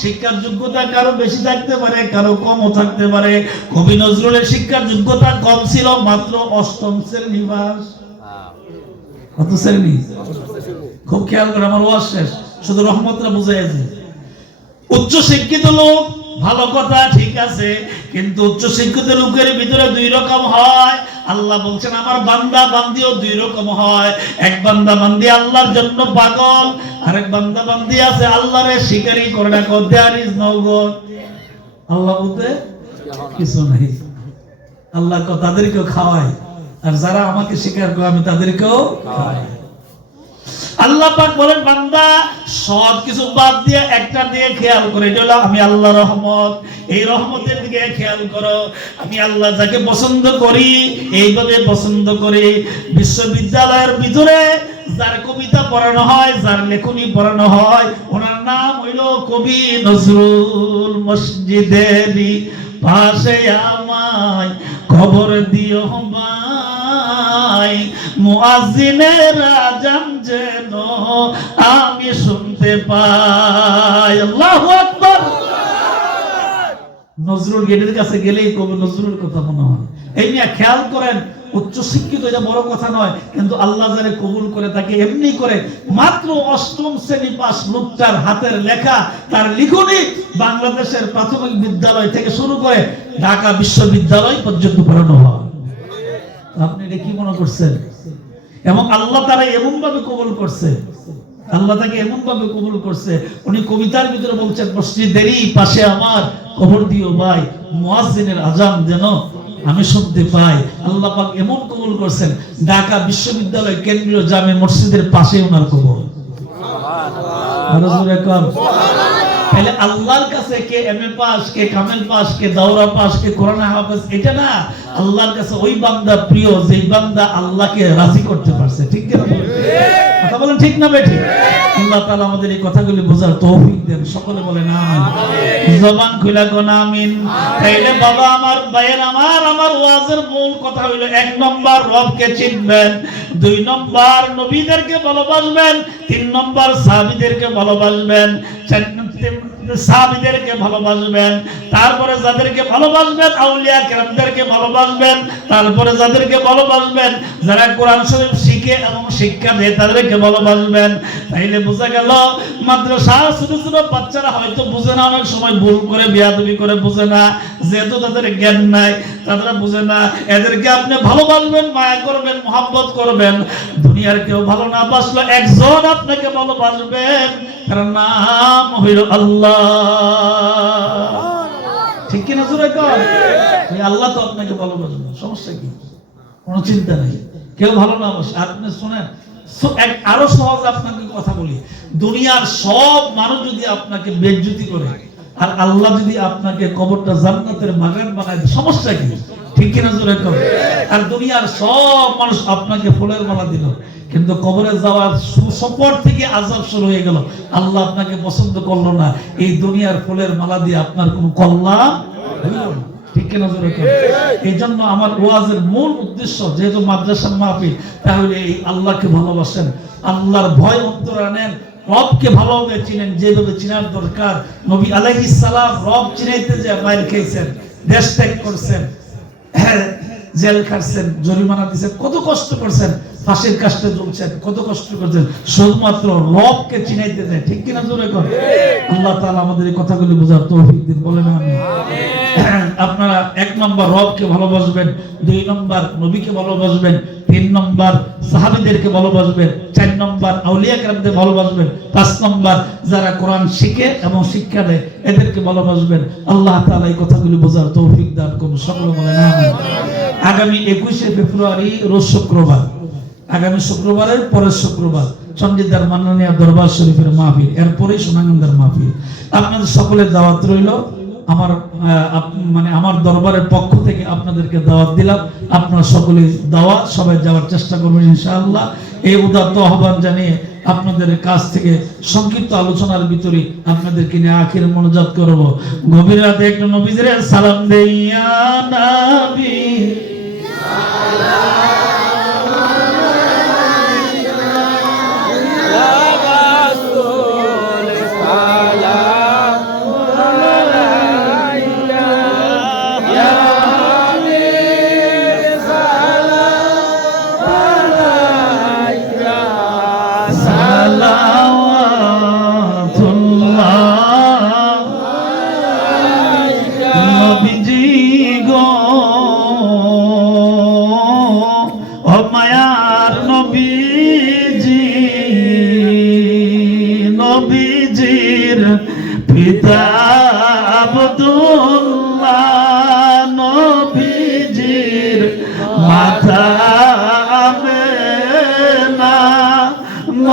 শিক্ষার যোগ্যতা কারো বেশি থাকতে পারে, কারো কমও থাকতে পারে। কবি নজরুলের শিক্ষার যোগ্যতা কম ছিল, মাত্র 8ম শ্রেণী পাস। কত শ্রেণী? খুব খেয়াল করে, আমার ওয়াজ শেষ, শুধু রহমতটা বুঝে আছে। উচ্চ শিক্ষিত লোক ভালো কথা, ঠিক আছে, কিন্তু উচ্চ শিক্ষিত লোকের ভিতরে 2 রকম হয়। আল্লাহ বলছেন আমার বান্দা বান্দিও 2 রকম হয়। এক বান্দা বান্দি আল্লাহর জন্য পাগল, আরেক বান্দা বান্দি আছে আল্লাহরে স্বীকারই করে না। দেয়ার ইজ নো গড, আল্লাহ বলতে কিছু নাই। আল্লাহ তাদেরকেও খাওয়ায়, আর যারা আমাকে স্বীকার করে আমি তাদেরকেও খাওয়াই। আল্লাহ পাক বলেন বান্দা সব কিছু বাদ দিয়ে একটা দিয়ে খেয়াল করে, এটা হলো আমি আল্লাহ রহমত, এই রহমতের দিকে খেয়াল করো। আমি আল্লাহ যাকে পছন্দ করি এইভাবে পছন্দ করি। বিশ্ববিদ্যালয়ের ভিতরে যার কবিতা পড়ানো হয়, যার লেখনী পড়ানো হয়, ওনার নাম হইল কবি নজরুল। মসজিদেরই পাশে আমায় খবর দিও ভাই, মুয়াজ্জিনের আযান যেন আমি শুনতে পাই। আল্লাহু আকবার। নজরুল গেটের কাছে গেলেই কবি নজরুলের কথা মনে হয়। এই নিয়ে খেয়াল করেন, উচ্চ শিক্ষিত এটা বড় কথা নয়, কিন্তু আল্লাহ যারে কবুল করে তাকে এমনি করে মাত্র অষ্টম শ্রেণী পাস লোকটার হাতের লেখা, তার লিখনি বাংলাদেশের প্রাথমিক বিদ্যালয় থেকে শুরু করে ঢাকা বিশ্ববিদ্যালয় পর্যন্ত পড়ানো হয়। আপনি এটা কি মনে করছেন? এবং আল্লাহ তারা এমন ভাবে কবুল করছে, আল্লাহ তাকে এমন ভাবে কবুল করছে, উনি কবিতার ভিতরে বলছেন মসজিদেরই পাশে আমার খবর দিও ভাই, মুয়াজ্জিনের আযান যেন আমি শুনতে পাই। আল্লাহ পাক এমন কবুল করছেন, ঢাকা বিশ্ববিদ্যালয় কেন্দ্রীয় জামে মসজিদের পাশে ওনার কবর। তাহলে আল্লাহর কাছে কে এমএ পাস, কে কামেল পাস, কে দাওরা পাস, কে কোরআন হাফেজ, এটা না। আল্লাহর কাছে ওই বান্দা প্রিয় যেই বান্দা আল্লাহকে রাজি করতে পারছে। ঠিক কি না? কথা বলেন ঠিক না বেঠি? আল্লাহ তাআলা আমাদের এই কথাগুলি বোঝার তৌফিক দেন। সকলে বলেন আমিন। জবান খুলে কোন আমিন। তাইলে বাবা আমার, ভাইয়ের আমার ওয়াজের মূল কথা হইল, 1 নম্বর রবকে চিনবেন, 2 নম্বর নবীদেরকে ভালোবাসবেন, 3 নম্বর সাহাবীদেরকে ভালোবাসবেন, 4 সাহাবীদেরকে ভালোবাসবেন, তারপরে যাদেরকে ভালোবাসবেন আউলিয়া কেরামদেরকে ভালোবাসবেন, তারপরে যাদেরকে ভালোবাসবেন যারা কোরআন শরীফ শিখে এবং শিক্ষা দেয় তাদেরকে ভালোবাসবেন। তাইলে বোঝা গেল মাদ্রাসা ছোট ছোট বাচ্চারা হয়তো বুঝে না, অনেক সময় ভুল করে বেয়াদবি করে বুঝে না, যেহেতু তাদের জ্ঞান নাই, তারা বুঝে না। এদেরকে আপনি ভালোবাসবেন, মায়া করবেন, মহব্বত করবেন। দুনিয়ার কেউ ভালো না বাসলো, একজন আপনাকে ভালোবাসবেন, তার নাম হইল আল্লাহ। ঠিক কিনা? জোরে কর। আল্লাহ তো আপনাকে ভালোবাসবে, সমস্যা কি? কোনো চিন্তা নেই। কেউ ভালো না বাসে, আপনি শোনেন আরো সহজ আপনাকে কথা বলি, দুনিয়ার সব মানুষ যদি আপনাকে বেইজ্জতি করে আর আল্লাহ যদি আপনাকে কবরটা জান্নাতের বাগান বানায়, সমস্যা কি? ঠিক কিনা? জোরে কর। আর দুনিয়ার সব মানুষ আপনাকে ফুলের মালা দিল, কিন্তু কবরে যাওয়ার সফর থেকে আযাব শুরু হয়ে গেল, আল্লাহ আপনাকে পছন্দ করলো না, এই দুনিয়ার ফুলের মালা দিয়ে আপনার কোনো কল্যাণ হইল না। ঠিক কিনা? জোরে কর। এই জন্য আমার ওয়াজের মূল উদ্দেশ্য, যেহেতু মাদ্রাসার মাহফিল, তাহলে এই আল্লাহকে ভালোবাসেন, আল্লাহর ভয় অন্তরে আনেন, রবকে ভালোভাবে চিনেন যেভাবে চিনার দরকার। নবী আলাইহিস সালাম রব চিনাইতে যে মাইর খেয়েছেন, দেশ ত্যাগ করছেন, জেল খাটছেন, জরিমানা দিয়েছেন, কত কষ্ট করছেন, ফাঁসির কাস্টে ঝুলছেন, কত কষ্ট করছেন, শুধুমাত্র রবকে চিনাইতে যায়। ঠিক কিনা? জোরে কর। আল্লাহ তাআলা আমাদের এই কথাগুলি বোঝার তৌফিক দিন। বলেন আমিন। আপনারা 1 নম্বর রবকে ভালোবাসবেন, 2 নম্বর নবীকে ভালোবাসবেন, 3 নম্বর সাহাবীদেরকে ভালোবাসবেন, 4 নম্বর আউলিয়া কেরামদের ভালোবাসবেন, 5 নম্বর যারা কোরআন শিখে এবং শিক্ষা দেয় এদেরকে ভালোবাসবেন। আল্লাহ তাআলা এই কথাগুলি বোঝার তৌফিক দান করুন। সকলে বলেন আমিন। আগামী 21শে ফেব্রুয়ারি রোজ শুক্রবার, আগামী শুক্রবারের পরের শুক্রবার চন্ডিদার মাননীয় দরবার শরীফের মাহফিল, এরপরেই সোনাগন্ধার মাহফিল। আপনাদের সকলের দাওয়াত রইল। আমার দরবারের পক্ষ থেকে আপনাদেরকে দাওয়াত দিলাম। আপনারা সকলে দাওয়াত, সবাই যাওয়ার চেষ্টা করবেন ইনশাআল্লাহ। এই উদাত্ত আহ্বান জানিয়ে আপনাদের কাছ থেকে সংক্ষিপ্ত আলোচনার ভিতরে আপনাদেরকে নিয়ে আখির মোনাজাত করব। গভীর রাতে একটু নবীজির সালাম দেইয়া নবী পিতা আব্দুল্লাহ, নবীজির মাতা আমেনা,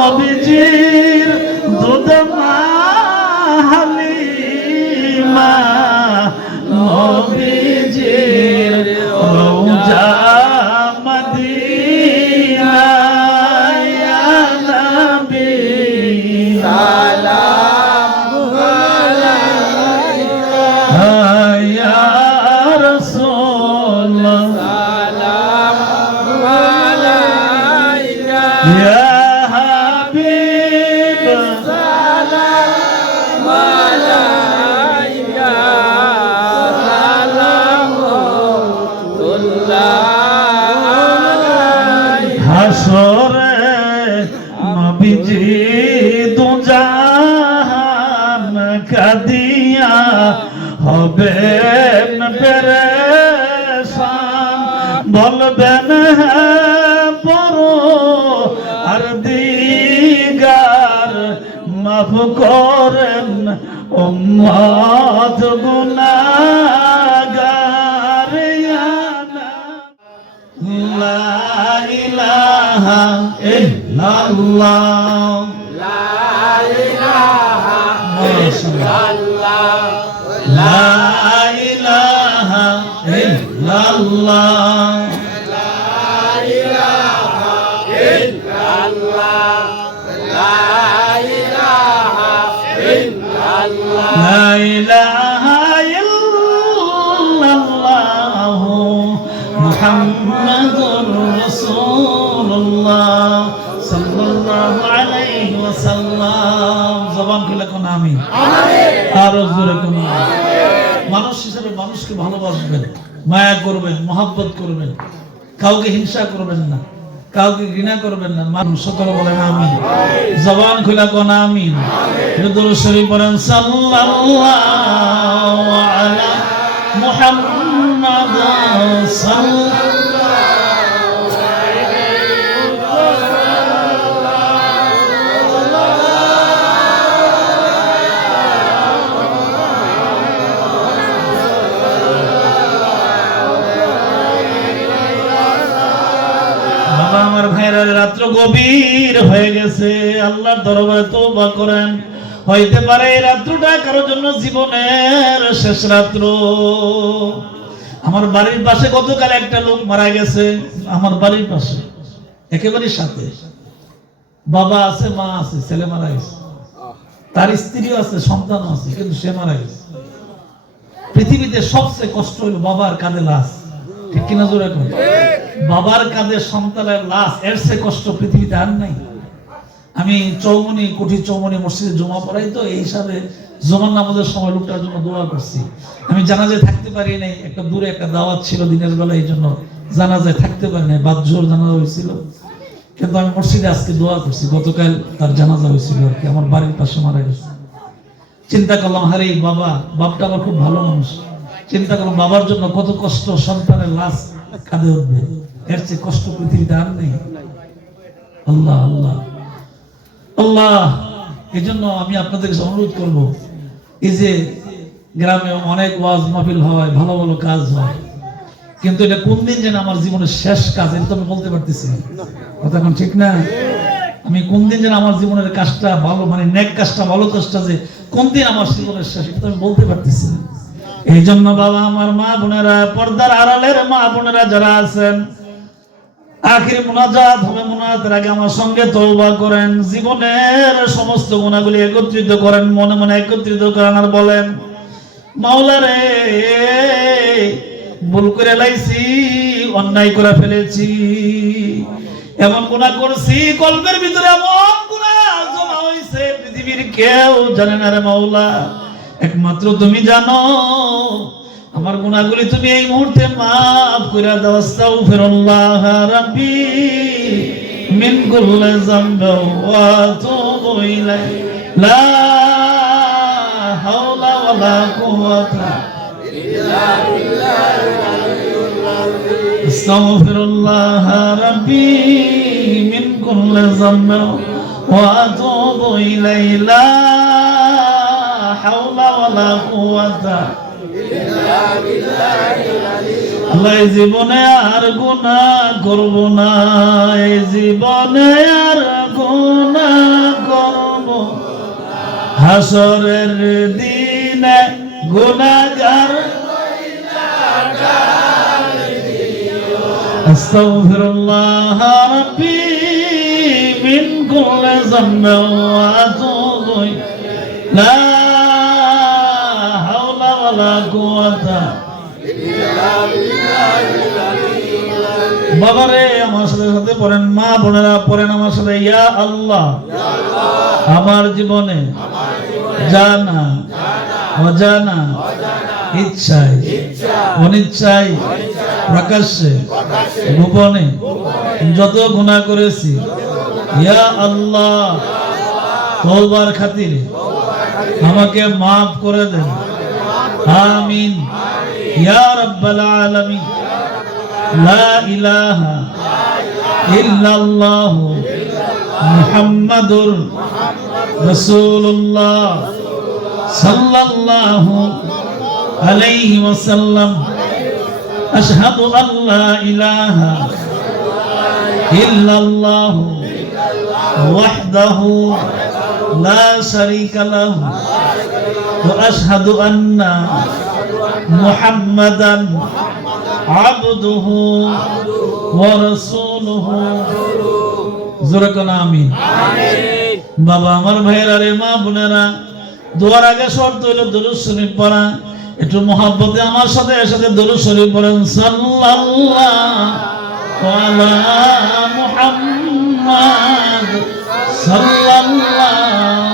নবীজির দুধ মা হালিমা নবীজির রওজা মদিনা ইয়া নবী সালাম আলাইকা ইয়া রাসূল সালাম আলাইকা ইয়া হাবিব সালাম আলাইকা হাসরে নবীজি দুজাহান কাদিয়া হবেন পেরেশান বলবেন বড় আর দিগার মাফ করেন উম্মত গুনাহগার ইয়া লা ইলাহা ইল্লাল্লাহ লা ইলাহা ইল্লাল্লাহ লা ইলাহা ইল্লাল্লাহ লা ইলাহা ইল্লাল্লাহ লা ইলাহা ইল্লাল্লাহ লা ইলাহা ইল্লাল্লাহ মুহাম্মাদুর রাসূলুল্লাহ সাল্লাল্লাহু আলাইহি ওয়াসাল্লাম জবান খুলে কোন আমিন আর জোরে কোন মানুষ হিসেবে মানুষকে ভালোবাসবেন মায়া করবেন মহব্বত করবেন কাউকে হিংসা করবেন না কাউকে ঘৃণা করবেন না মানুষ সকলে বলেন আমিন জবান খুলে কোন আমিন দরুদ শরীফ পড়েন সাল্লাল্লাহু আলা মুহাম্মাদ সাল্লাল্লাহু আমার ভাইরা রাত্র গভীর হয়ে গেছে আল্লাহর দরবারে তওবা করেন হইতে পারে এই রাত্রটা কারোর জন্য জীবনের শেষ রাত্র আমার বাড়ির পাশে গতকাল একটা লোক মারা গেছে আমার বাড়ির পাশে একেবারে সাথে বাবা আছে মা আছে ছেলে মারা গেছে তার স্ত্রীও আছে সন্তানও আছে কিন্তু সে মারা গেছে পৃথিবীতে সবচেয়ে কষ্ট হলো বাবার কাঁধে লাশ ঠিক কিনা জোরে কোন বাবার কাঁধে সন্তানের লাশ এর চেয়ে কষ্ট পৃথিবীতে আর নাই আমি কোঠি চৌমনি মসজিদে জমা পড়াই তো এই হিসাবে জমান নামাজের সময় লোকটার জন্য দোয়া করছি আমি জানাজায় থাকতে পারি নাই একটা দূরে একটা দাওয়াত ছিল দিনের বেলা এই জন্য জানাজায় থাকতে পারি নাই বাদজোর জানাজা হয়েছিল কিন্তু আমি মসজিদে আজকে দোয়া করছি গতকাল তার জানাজা হয়েছিল আর কি আমার বাড়ির পাশে মারা গেছে চিন্তা করলাম হারে বাপটা আমার খুব ভালো মানুষ চিন্তা করলাম বাবার জন্য কত কষ্ট সন্তানের লাশ কাঁধে উঠবে এর চেয়ে কষ্ট পৃথিবীতে আর নেই আল্লাহ আল্লাহ আল্লাহ এই জন্য আমি আপনাদের কাছে অনুরোধ করবো এই যে গ্রামে অনেক ওয়াজ মাহফিল হয় ভালো ভালো কাজ হয় কিন্তু এটা কোন দিন যেন আমার জীবনের শেষ কাজ এটা তো আমি বলতে পারতেছি না কথা এখন ঠিক না আমি কোন দিন যেন আমার জীবনের কাজটা ভালো মানে নেক কাজটা ভালো কাজটা যে কোন দিন আমার জীবনের শেষ এটা আমি বলতে পারতেছি না এই জন্য বাবা আমার মা বোনেরা পর্দার আড়ালের মা বোনেরা যারা আছেন আখির মুনাজাত হবে মুনাজাতের আগে আমার সঙ্গে তওবা করেন জীবনের সমস্ত গুনাহগুলি একত্রিত করেন মনে মনে একত্রিত করেন আর বলেন মাওলা রে ভুল করে লাইছি অন্যায় করে ফেলেছি এমন গুনাহ করছি কলবের ভিতরে এমন গুনাহ জমা হইছে পৃথিবীর কেউ জানে না রে মাওলা একমাত্র তুমি জানো আমার গুনাহগুলি তুমি এই মুহূর্তে maaf করে দাও আস্তাগফিরুল্লাহ রাব্বি মিন কুল্লি যামবি ওয়া আতুবু ইলাইহি লা হাওলা ওয়ালা কুওয়াতা ইল্লা বিল্লাহিল আলিয়্যিল আযীম আস্তাগফিরুল্লাহ রাব্বি মিন কুল্লি যামবি ওয়া আতুবু ইলাইহি লা হাওলা ওয়ালা কুওয়াতা ইল্লা বিল্লাহিল আলিয়্যিল আল্লাহ এই জীবনে আর গুনাহ করব না, এই জীবনে আর গুনাহ করব, হাসরের দিনে গুনাহগার আস্তাগফিরুল্লাহ রাব্বি মিন কুল্লি যামবিন ওয়া আতুবু লা হাওলা ওয়ালা কুওয়াতা ইল্লা বিল্লাহ। বাবারে আমার সাথে সাথে পড়েন, মা বোনেরা পড়েন আমার সাথে, ইয়া আল্লাহ আমার জীবনে জানা অজানা ইচ্ছায় অনিচ্ছায় প্রকাশ্যে গোপনে যত গুনাহ করেছি, ইয়া আল্লাহ তওবার খাতিরে আমাকে মাফ করে দেন, আমিন ইয়া রাব্বাল আলামিন। লা ইলাহা ইল্লাল্লাহ মুহাম্মাদুর রাসূলুল্লাহ সাল্লাল্লাহু আলাইহি ওয়াসাল্লাম। আশহাদু আল্লা ইলাহা ইল্লাল্লাহ ওয়াহদাহু লা শারীকা লাহু ওয়া আশহাদু আন্না মুহাম্মাদান আবদুহু ওয়া রাসূলুহু। জোরে কোন আমিন। বাবা আমার ভাইয়েরা রে, মা বোনেরা, দোয়ার আগে শর্ত হলো দুরূদ শরীফ পড়া। একটু মহব্বতে আমার সাথে সাথে দুরূদ শরীফ পড়েন, সাল্লাল্লাহু আলা মুহাম্মাদ সাল্লাল্লাহু